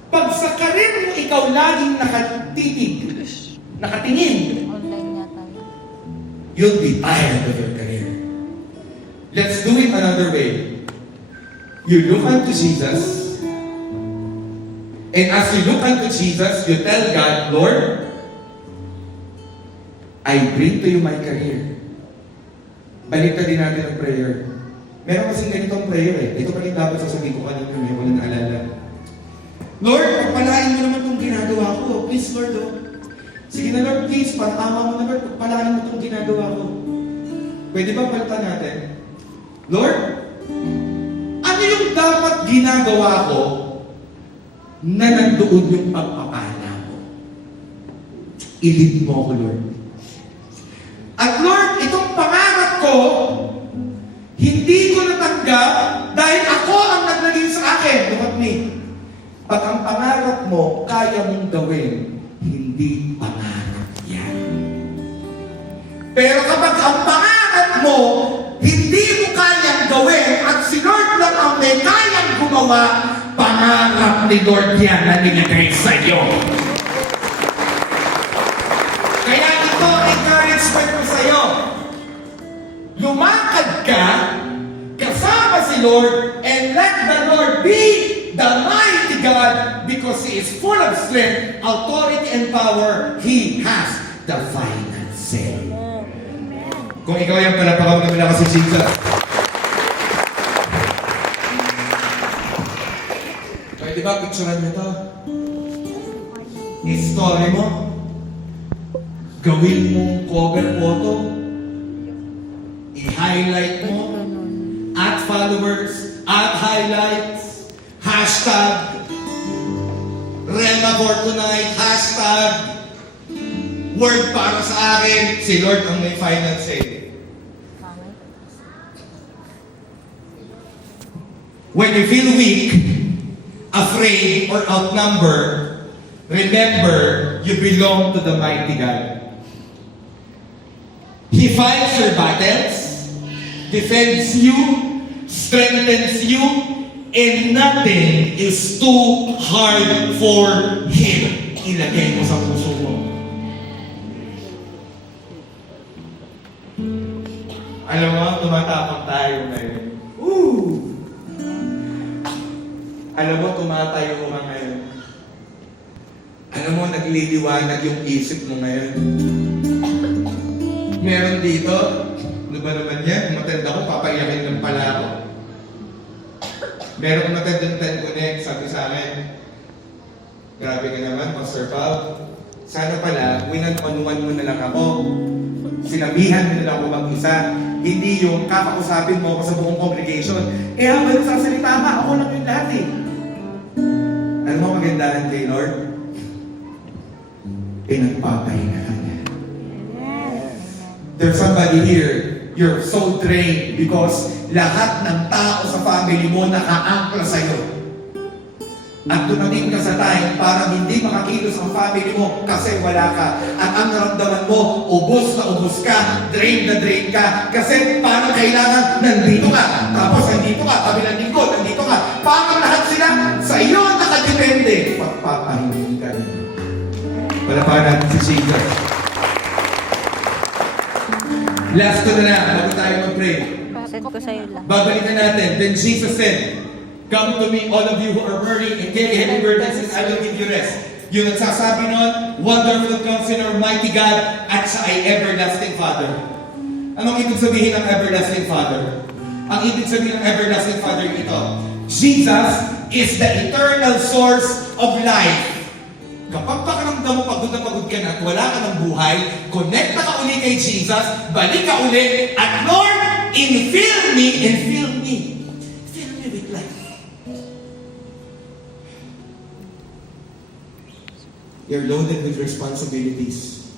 Pag sa career mo ikaw laging nakatingin, Online nga tayo. you'll be tired of your career. Let's do it another way. You look unto Jesus, and as you look unto Jesus, you tell God, Lord, I bring to you my career. Balik din natin ang prayer. Meron kasing ganitong prayer Ito pa rin dapat sasabihin ko kanina, may walang naalala. Lord, pagpalain mo naman itong ginagawa ko. Please, Lord, Sige na, Lord, please, patawa mo na, Lord, pagpalain mo itong ginagawa ko. Pwede ba palitan natin? Lord, ano yung dapat ginagawa ko na nandoon yung pagpapala mo? Ilid mo ako, Lord. At Lord, itong pangarap ko, hindi ko natanggap dahil ako ang naglagay sa akin. Look at me. Pag ang pangarap mo, kaya mong gawin, hindi pangarap yan. Pero kapag ang pangarap mo, hindi mo kayang gawin at si Lord lang ang may kayang gumawa, pangarap ni Lord yan na nilagay sa iyo. Kaya ito, encouragement ko sa iyo. Lumakad ka, kasama si Lord, and let the Lord be the mighty God because He is full of strength, authority, and power. He has the final say. Kung ikaw yung palapakaw na mula ka si Jesus. Pwede ba picturean niyo ito? I-story mo. Gawin mong cover photo. I-highlight mo. Add followers. Add highlights. Hashtag Rema for tonight. Hashtag word para sa akin. Si Lord ang may final say. When you feel weak, afraid, or outnumbered, remember you belong to the mighty God. He fights your battles, defends you, strengthens you, and nothing is too hard for Him. Ilagay mo sa puso mo. Alam mo, tumatapang tayo ngayon. Alam mo, tumatayo ka ngayon. Alam mo, nagliliwanag yung isip mo ngayon. Meron dito, ano ba naman yan? Matanda ko, papaiyakin ng pala ako. Meron matandang 10 connect, sabi sa akin. Grabe ka naman, Pastor Pao. Sana pala, winan-on-one mo na lang ako. Sinabihan mo na lang ako mag-isa. Hindi yung kakausapin mo ako sa buong congregation. Eh, habang sasalita ka, ako lang yung lahat eh. Alam mo magandahan kay Lord? Pinagpapahinga ka niya. There's somebody here, you're so drained because lahat ng tao sa family mo naka-angkla sa'yo. At dumating ka sa time para hindi makakilos ang family mo kasi wala ka. At ang naramdaman mo, ubos na ubos ka, drain na drain ka. Kasi parang kailangan nandito ka. Tapos nandito ka, kabilang lingkod, nandito ka. Parang lahat sila sa iyo nakadepende. Pagpapahingin ka rin. Palapakan natin si Jesus. Last ko na lang, bago tayo mag-pray. Send ko sa'yo lang. Babalikan natin. Then Jesus said, "Come to me, all of you who are weary and carry heavy burdens, and I will give you rest." Yung nagsasabi nun, Wonderful Counselor, Mighty God, at sa ay Everlasting Father. Anong ibig sabihin ng everlasting Father? Ang ibig sabihin ng everlasting Father ito, Jesus is the eternal source of life. Kapag pakiramdam mo pagod na pagod ka na at wala ka ng buhay, connect na ka uli kay Jesus, balik ka uli, at Lord, infill me with life. You're loaded with responsibilities.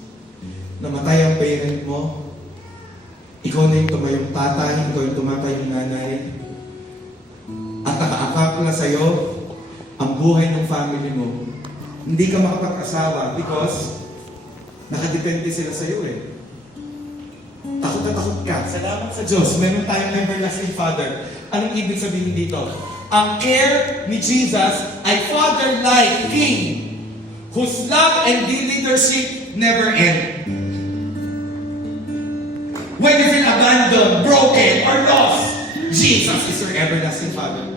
Namatay ang parent mo, ikaw na yung tumayong tatay, ikaw yung tumatayong nanay, at nakaakap na sa'yo ang buhay ng family mo. Hindi ka makapag-asawa because nakadepende sila sa'yo eh. Takot na takot ka. Salamat sa Diyos. Meron tayong everlasting Father. Anong ibig sabihin dito? Ang care ni Jesus ay Father-like King whose love and leadership never end. When you feel abandoned, broken, or lost, Jesus is your everlasting Father.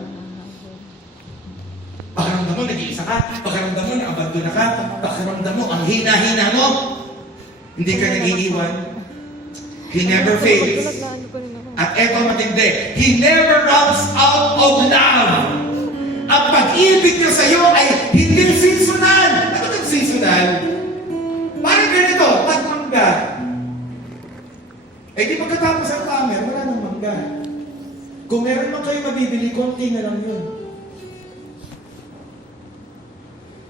Pakiramdam mo, nag-iisa ka. Pakiramdam mo, na-abandon na ka. Pakiramdam mo, ang hina-hina mo. Hindi ka nag-iiwan. He never fails. At eto matindi, He never runs out of love. Ang pag-ibig niya sa iyo ay hindi seasonal. Ano yung seasonal? Parang ganito, tagmangga. Eh di pagkatapos ang summer, wala nang mangga. Kung meron man kayo mabibili, konti na lang yun.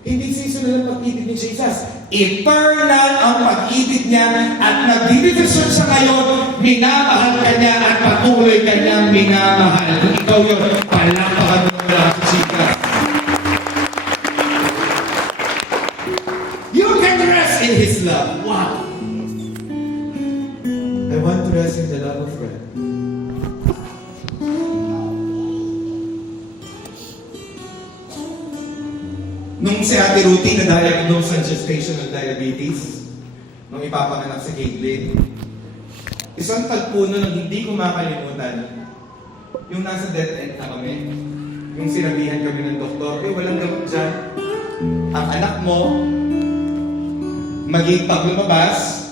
Hindi seasonal ang pag-ibig ni Jesus. Eternal ang pag-ibig niya at nagdidesisyon siya ngayon, minamahal ka niya at patuloy ka niyang minamahal. Kung ikaw yun, palakpakan mo na sa Jesus. You can rest in His love. Wow! I want to rest in the love of God. Nung si Ate Ruthie na-diagnose ang gestational diabetes, nung ipapanganak si Caitlin, isang tagpo nun ang hindi ko makalimutan, yung nasa death end na kami, yung sinabihan kami ng doktor, walang gamot dyan. Ang anak mo, maging pag lumabas,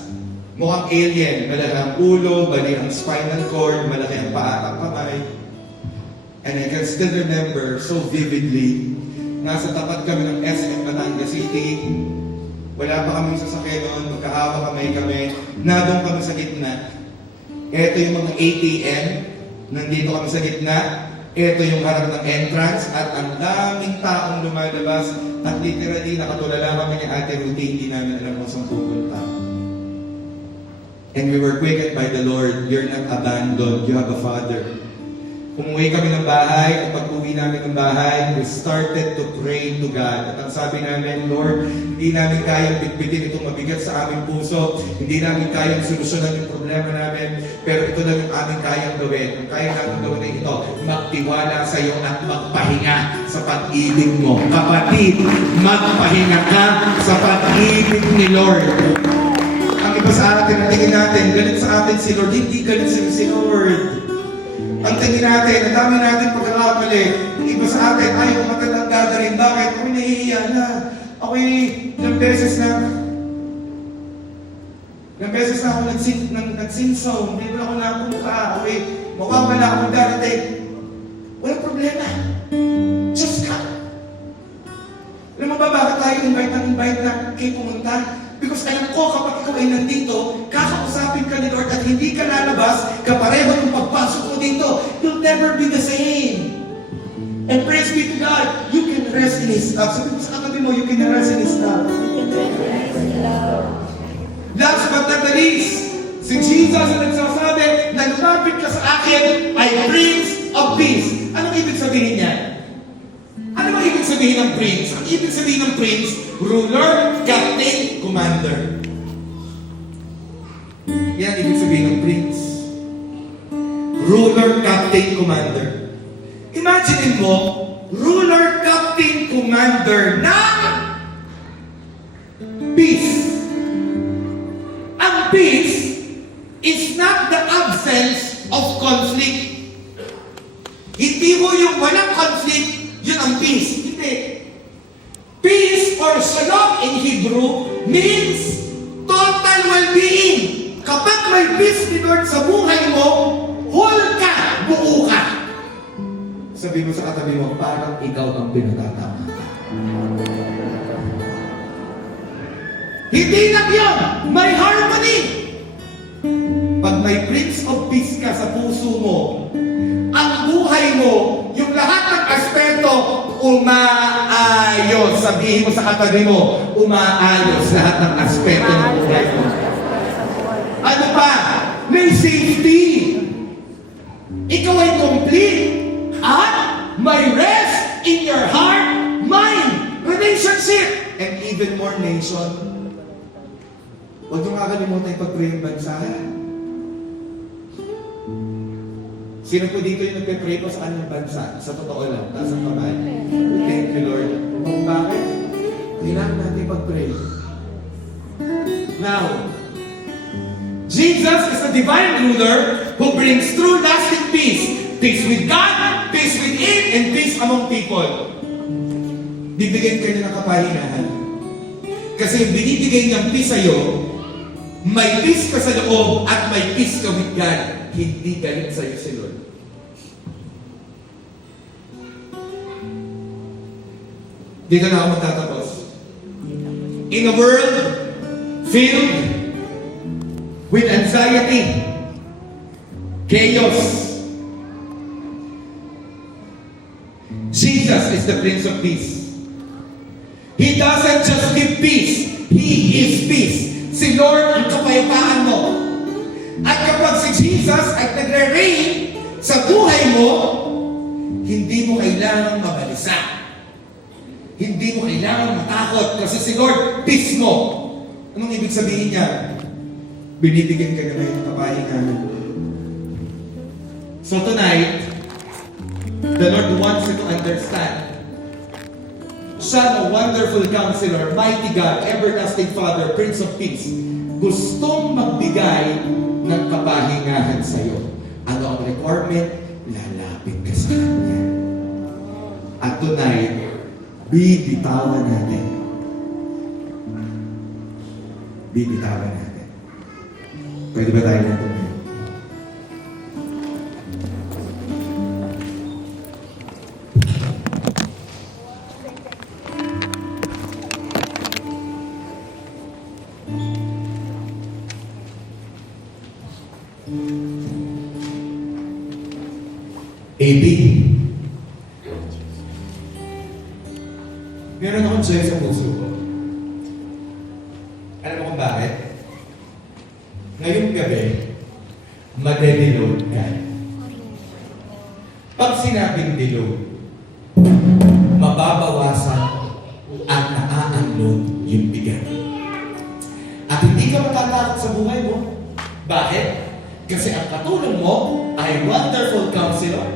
mukhang alien, malaki ang ulo, bali ang spinal cord, malaki ang paa at kamay. And I can still remember so vividly, nasa tapat kami ng SM Batangas City, wala pa kaming sasakyan noon, magkahawa kamay kami, nadong kami sa gitna. Ito yung mga ATM, nandito kami sa gitna, ito yung harap ng entrance, at ang daming taong lumalabas, at literally nakatulala kami ni Ate Ruthie, hindi namin alam kung saan pupunta. And we were quickened by the Lord. You're not abandoned. You have a Father. Umuwi kami ng bahay. At pag-uwi namin ng bahay, we started to pray to God. At ang sabi namin, Lord, hindi namin kayang bitbitin itong mabigat sa aming puso. Hindi namin kayang solusyonan yung problema namin. Pero ito lang yung aming kayang gawin. Ang kayang namin gawin ay ito, magtiwala sa iyo at magpahinga sa pag-ibig mo. Kapatid, magpahinga ka sa pag-ibig ni Lord. Ang iba sa atin, ang tingin natin, galit sa atin si Lord, hindi galit si Lord. Ang tingin natin, ang dami natin pagkakapali, ang iba sa atin, ayaw matandang gagaling. Bakit? Ako'y nahihiya na. Ako'y ilang beses na ako nagsinsaw, hindi mo ako napunta. Ako'y mawawala akong darating. Walang problema. Just come. Alam mo ba bakit tayo invite na kayo pumunta? Because alam ko, kapag ikaw ay nandito, kakausapin ka ni Lord at hindi ka lalabas, kapareho ng pagpasok mo dito, you'll never be the same. And praise be to God, you can rest in His love. Sabi mo sa katabi mo, you can rest in His love. Last but not the least, si Jesus ang nagsasabi, na lumapit ka sa akin ay Prince of Peace. Anong ibig sabihin niya? Ano ba ibig sabihin ng Prince? Ang ibig sabihin ng Prince, ruler, captain, commander. Yan ibig sabihin ng Prince. Ruler, captain, commander. Imagine mo, ruler, captain, commander na peace. Ang peace is not the absence of conflict. Hindi mo yung walang conflict, yun ang peace. Hindi. Peace or shalom in Hebrew means total well-being. Kapag may peace ni Lord sa buhay mo, whole ka, buo ka. Sabi mo sa katabi mo, parang ikaw ang pinatatama. Hindi lang yun, may harmony. Pag may Prince of Peace ka sa puso mo, ang buhay mo, yung lahat ng aspeto, umaayos. Sabihin mo sa katabi mo, umaayos lahat ng aspeto ng buhay mo. Ano pa? May safety. Ikaw ay complete. At may rest in your heart, mind, relationship, and even more nation. Huwag yung kakalimutan yung pag-pray ng bansa. Sino po dito yung nagpe-pray po sa kanyang bansa? Sa totoo lang, taas ang kamay. Thank you, Lord. Kung bakit? Kailangan natin pag-pray. Now, Jesus is the divine ruler who brings true lasting peace. Peace with God, peace within, and peace among people. Bibigyan ka niya ng kapahingahan. Kasi yung binibigay niyang peace sa'yo, may peace ka sa loob at may peace ka with God. Hindi galit sa'yo si Lord. Dito na ako magtatapos. In a world filled with anxiety, chaos, Jesus is the Prince of Peace. He doesn't just give peace, He is peace. Si Lord ang kapayapaan mo. At kapag si Jesus ay nagre-reign sa buhay mo, hindi mo kailangang mabalisa. Hindi mo kailangang matakot kasi si Lord, peace mo. Anong ibig sabihin niya? Binibigyan ka na ng kapahingahan. So tonight, the Lord wants you to understand. Siya, a wonderful counselor, mighty God, everlasting Father, Prince of Peace, gustong magbigay ng kapahingahan sa iyo. Ano ang requirement? Lalapit ka sa Kanya. At tonight, bibitawan natin. Bibitawan natin. Pwede ba tayo na tumayo? AB. Meron akong joy sa puso ko. Alam mo kung bakit? Ngayong gabi, madedeload ka. Pag sinabing deload, mababawasan at naa-unload yung bigat. At hindi ka matatakot sa buhay mo. Bakit? Kasi ang katulong mo ay wonderful counselor,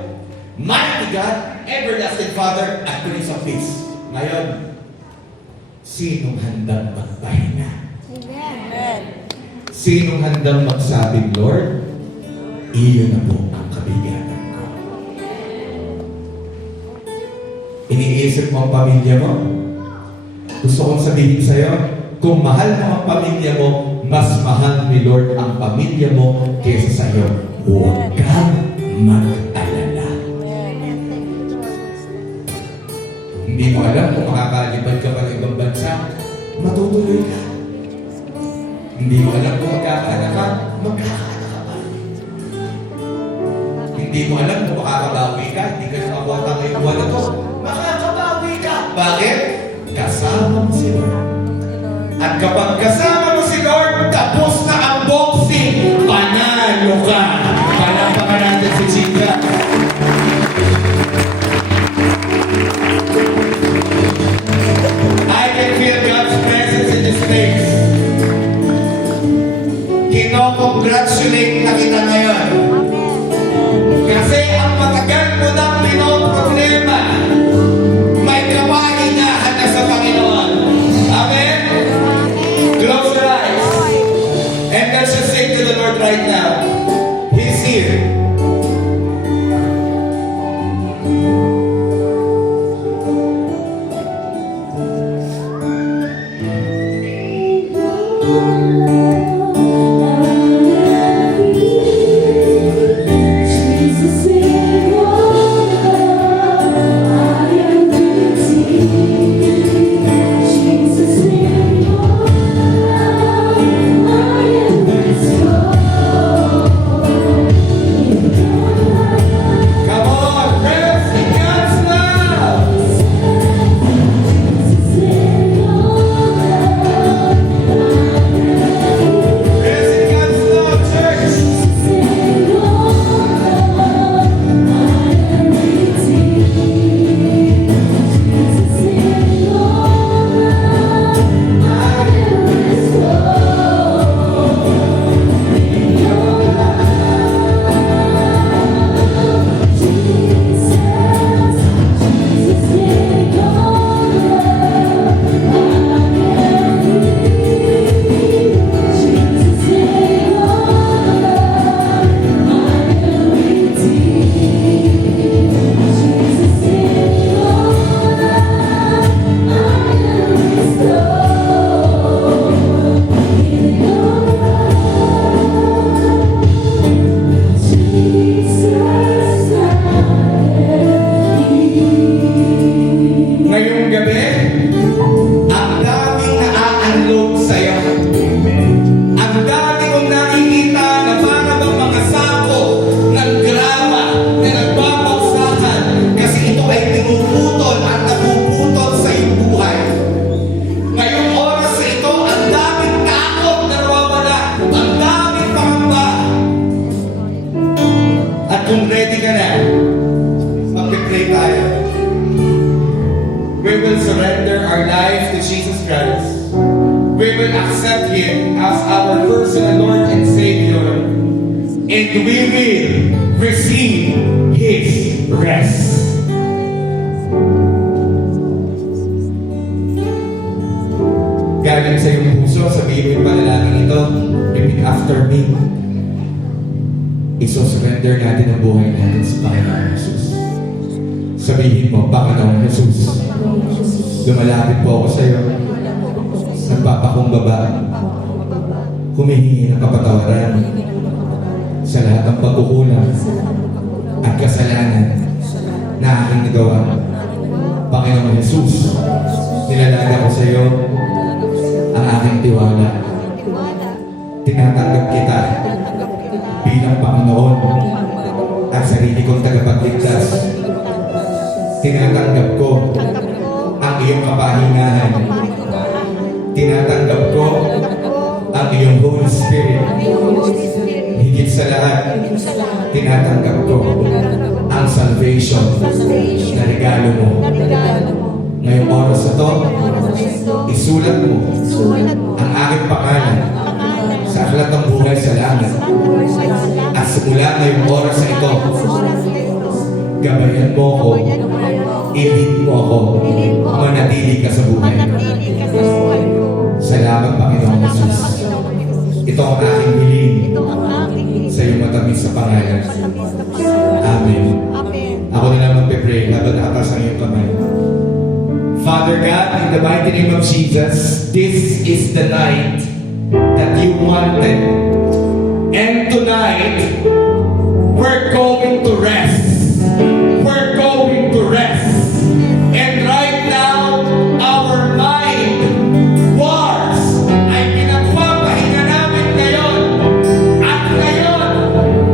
mighty God, everlasting Father, at Prince of Peace. Ngayon, sinong handang magpahinga? Amen. Sinong handang magsabing, Lord, iyon na po ang kabigatan ko. Iniisip mo ang pamilya mo? Gusto kong sabihin sa'yo, kung mahal mo ang pamilya mo, mas mahal ni Lord ang pamilya mo kaysa sa'yo. Huwag kang mag-alala. Hindi mo alam kung makakalipad ka pa ng ibang bansa, matutuloy ka. Hindi mo alam kung magkakaanak ka, magkakaanak ka pa. Hindi mo alam kung makakabawi ka, hindi ka nakakuha ngayong buwan na to, makakabawi ka. Bakit? Kasama mo si Lord. At kapag kasama mo si Lord, tapos na ang boxing, panalo ka. Palapakan natin si Chika. I can feel God's presence in this place. Kino-congratulate na kita ngayon. Kasi ang matagal mo nang pinoproblema, may kapahingahan na sa Panginoon. Amen? Close will surrender our lives to Jesus Christ, we will accept Him as our personal Lord and Savior, and we will receive His rest. Galing sa iyong puso, sabihin mo yung panalangin ito, repeat after me. Iso-surrender natin ang buhay natin sa Panginoon Jesus. Sabihin mo, Panginoon Jesus, lumalapit po ako sa iyo. Nagpapakumbaba. Humihingi ng kapatawaran sa lahat ng pagkukulang at kasalanan na aking nagawa. Panginoon Jesus, nilalaga ko sa iyo ang aking tiwala. Tinatanggap kita bilang Panginoon at sarili kong tagapagligtas. Tinatanggap ko ang iyong kapahingahan. Tinatanggap ko ang iyong Holy Spirit. Higit sa lahat, tinatanggap ko ang salvation na regalo mo. Ngayong oras na to, isulat mo ang aking pangalan sa aklat ng buhay sa langit. At simula ngayong oras na ito, gabayan mo ako, i-lead mo ako, manatili ka sa buhay. Salamat, Panginoon Jesus. Ito ang aking hiling sa iyong matamis sa pangalan. Amen. Ako na lang magpe-pray habang nakatas ang iyong kamay. Father God, in the mighty name of Jesus, this is the night that you wanted. And tonight, we're going to rest. We're going to rest. And right now, our mind wars ay pinagpapahinga namin ngayon. At ngayon,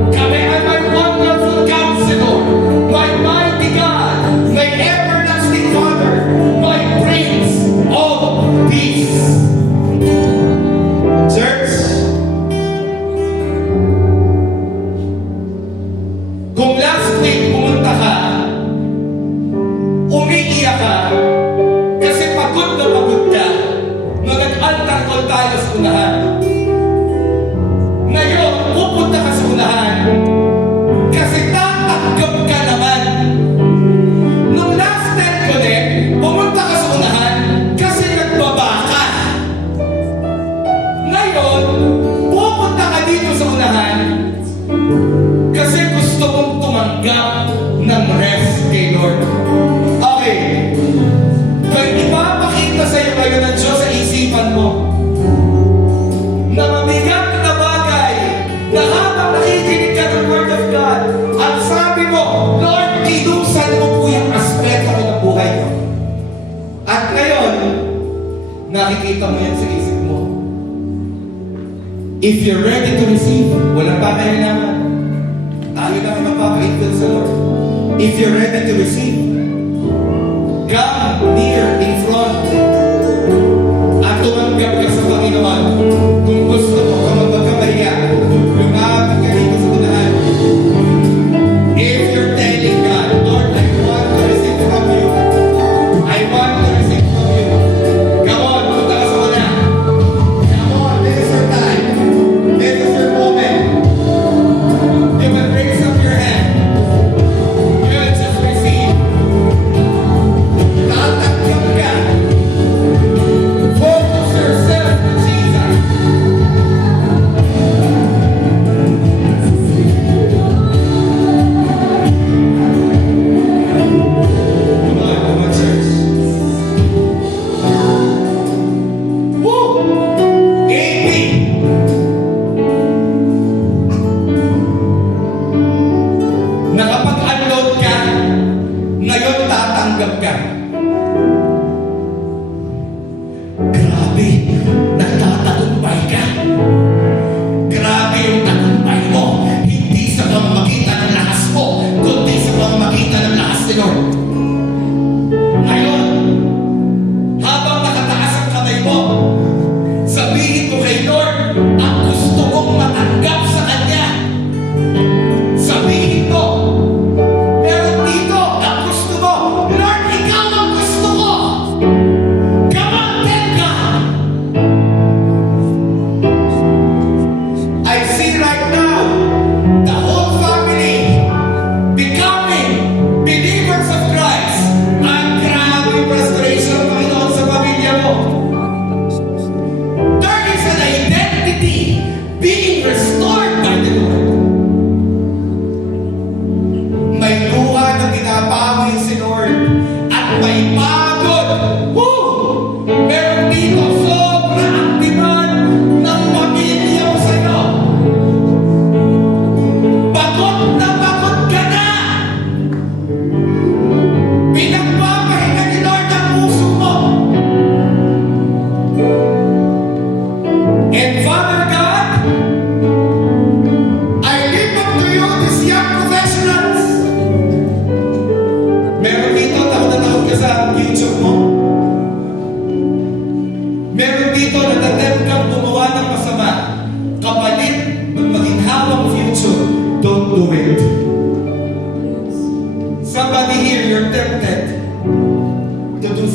kami ay may wonderful counselor, my mighty God, my everlasting Father, my Prince of Peace. Church, kung last week pumunta ka, umiiyak ka, kasi pagod na pagod ka, nung nag-altarcall tayo sa unahan. Ngayon, pupunta ka sa unahan, kasi tatanggap ka naman. Nung last night connect, pumunta ka sa unahan, kasi nagbaba ka. Ngayon, pupunta ka dito sa unahan, kasi gusto mong tumanggap ng rest kay Lord. Okay. Kaya ipapakita sa iyo ngayon ng Diyos sa isipan mo na mabigat na bagay na habang nakikinig ka ng Word of God at sabi mo, Lord, kinusan mo po yung aspeto ko ng buhay ko. At ngayon, nakikita mo yan sa isip mo. If you're ready to receive, walang pakailangan. Tayo na ang magpapa-infill sa Lord. If you're ready to receive, come near in front at tumanggap ka sa Panginoon. Kung gusto mo ka magpagkapahiya, lumapit ka dito sa unahan. If you're telling God, Lord, I want to receive from you. I want to receive from you. Come on, punta ka sa una. Come on, this is your time. This is your moment. You will raise up your hand. You will just receive. Tatanggap ka. Focus yourself on Jesus. Come on, church. Woo! AB! Nakapag-unload ka, ngayon tatanggap ka. Grabe, nagtatagumpay ka. Grabe yung tagumpay mo. Hindi sa pamamagitan ng lakas mo, kundi sa pamamagitan ng lakas ni Lord. Ngayon, habang nakataas ang kamay mo, sabihin mo kay Lord, ang gusto mong matanggap sa Kanya. Sabihin mo, meron dito ang gusto mo, Lord, ikaw ang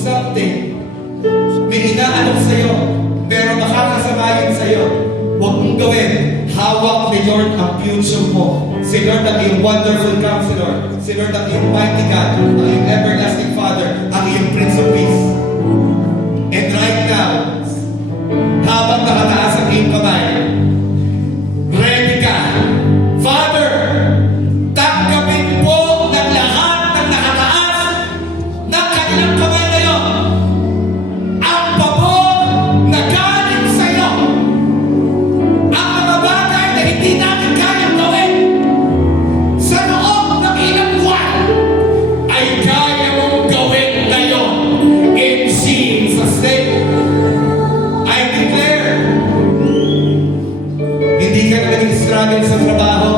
someday, may inaalok sa'yo, pero makakasama yun sa'yo. Huwag mong gawin. Hawak ni Lord ang future mo. Si Lord ang iyong wonderful counselor. Si Lord ang iyong mighty God. Ang iyong everlasting Father. Ang iyong Prince of Peace. And right now, habang nakataas ang iyong kamay, ready ka. Father, tanggapin po ng lahat ng nakataas ng kanilang kamay ngayon ang pabor na galing sa iyo. Ang mga bagay na hindi natin kayang gawin sa loob ng ilang buwan ay kaya mong gawin ngayon. In Jesus' name, I declare, hindi ka na naging struggle sa trabaho.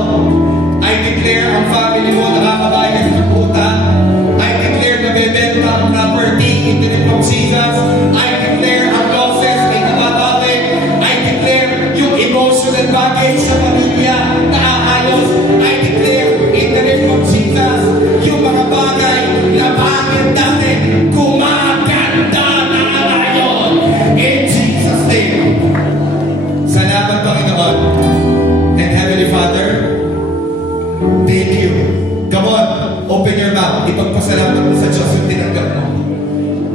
I declare ang family mo nakakabayad ng utang. I declare na bebenta ang property in the name of Jesus. I declare ang losses ay nababawi. I declare yung emotional baggage sa pamilya na aayos. I declare in the name of Jesus yung mga bagay na bakit dati gumaganda na ngayon. In Jesus' name. Salamat, Panginoon. And Heavenly Father, thank you. Come on, open your mouth. Ipagpasalamat mo sa Diyos yung tinanggap mo.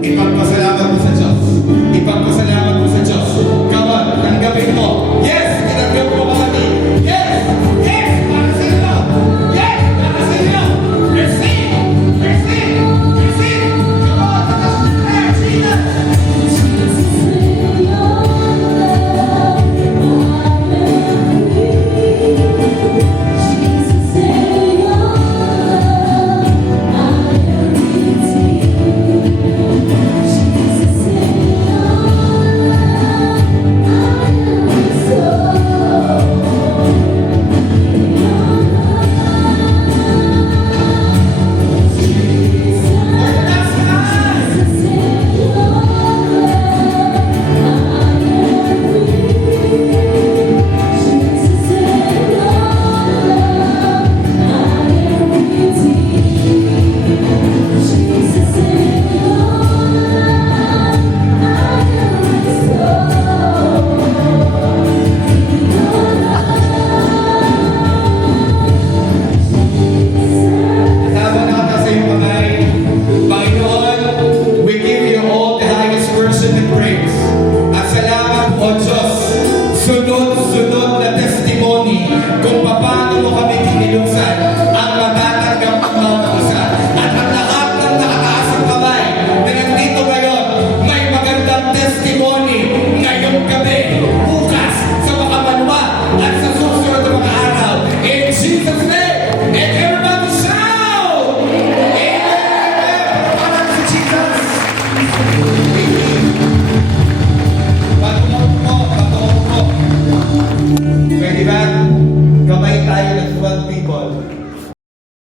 Ipagpasalamat mo sa Diyos. Ipagpasalamat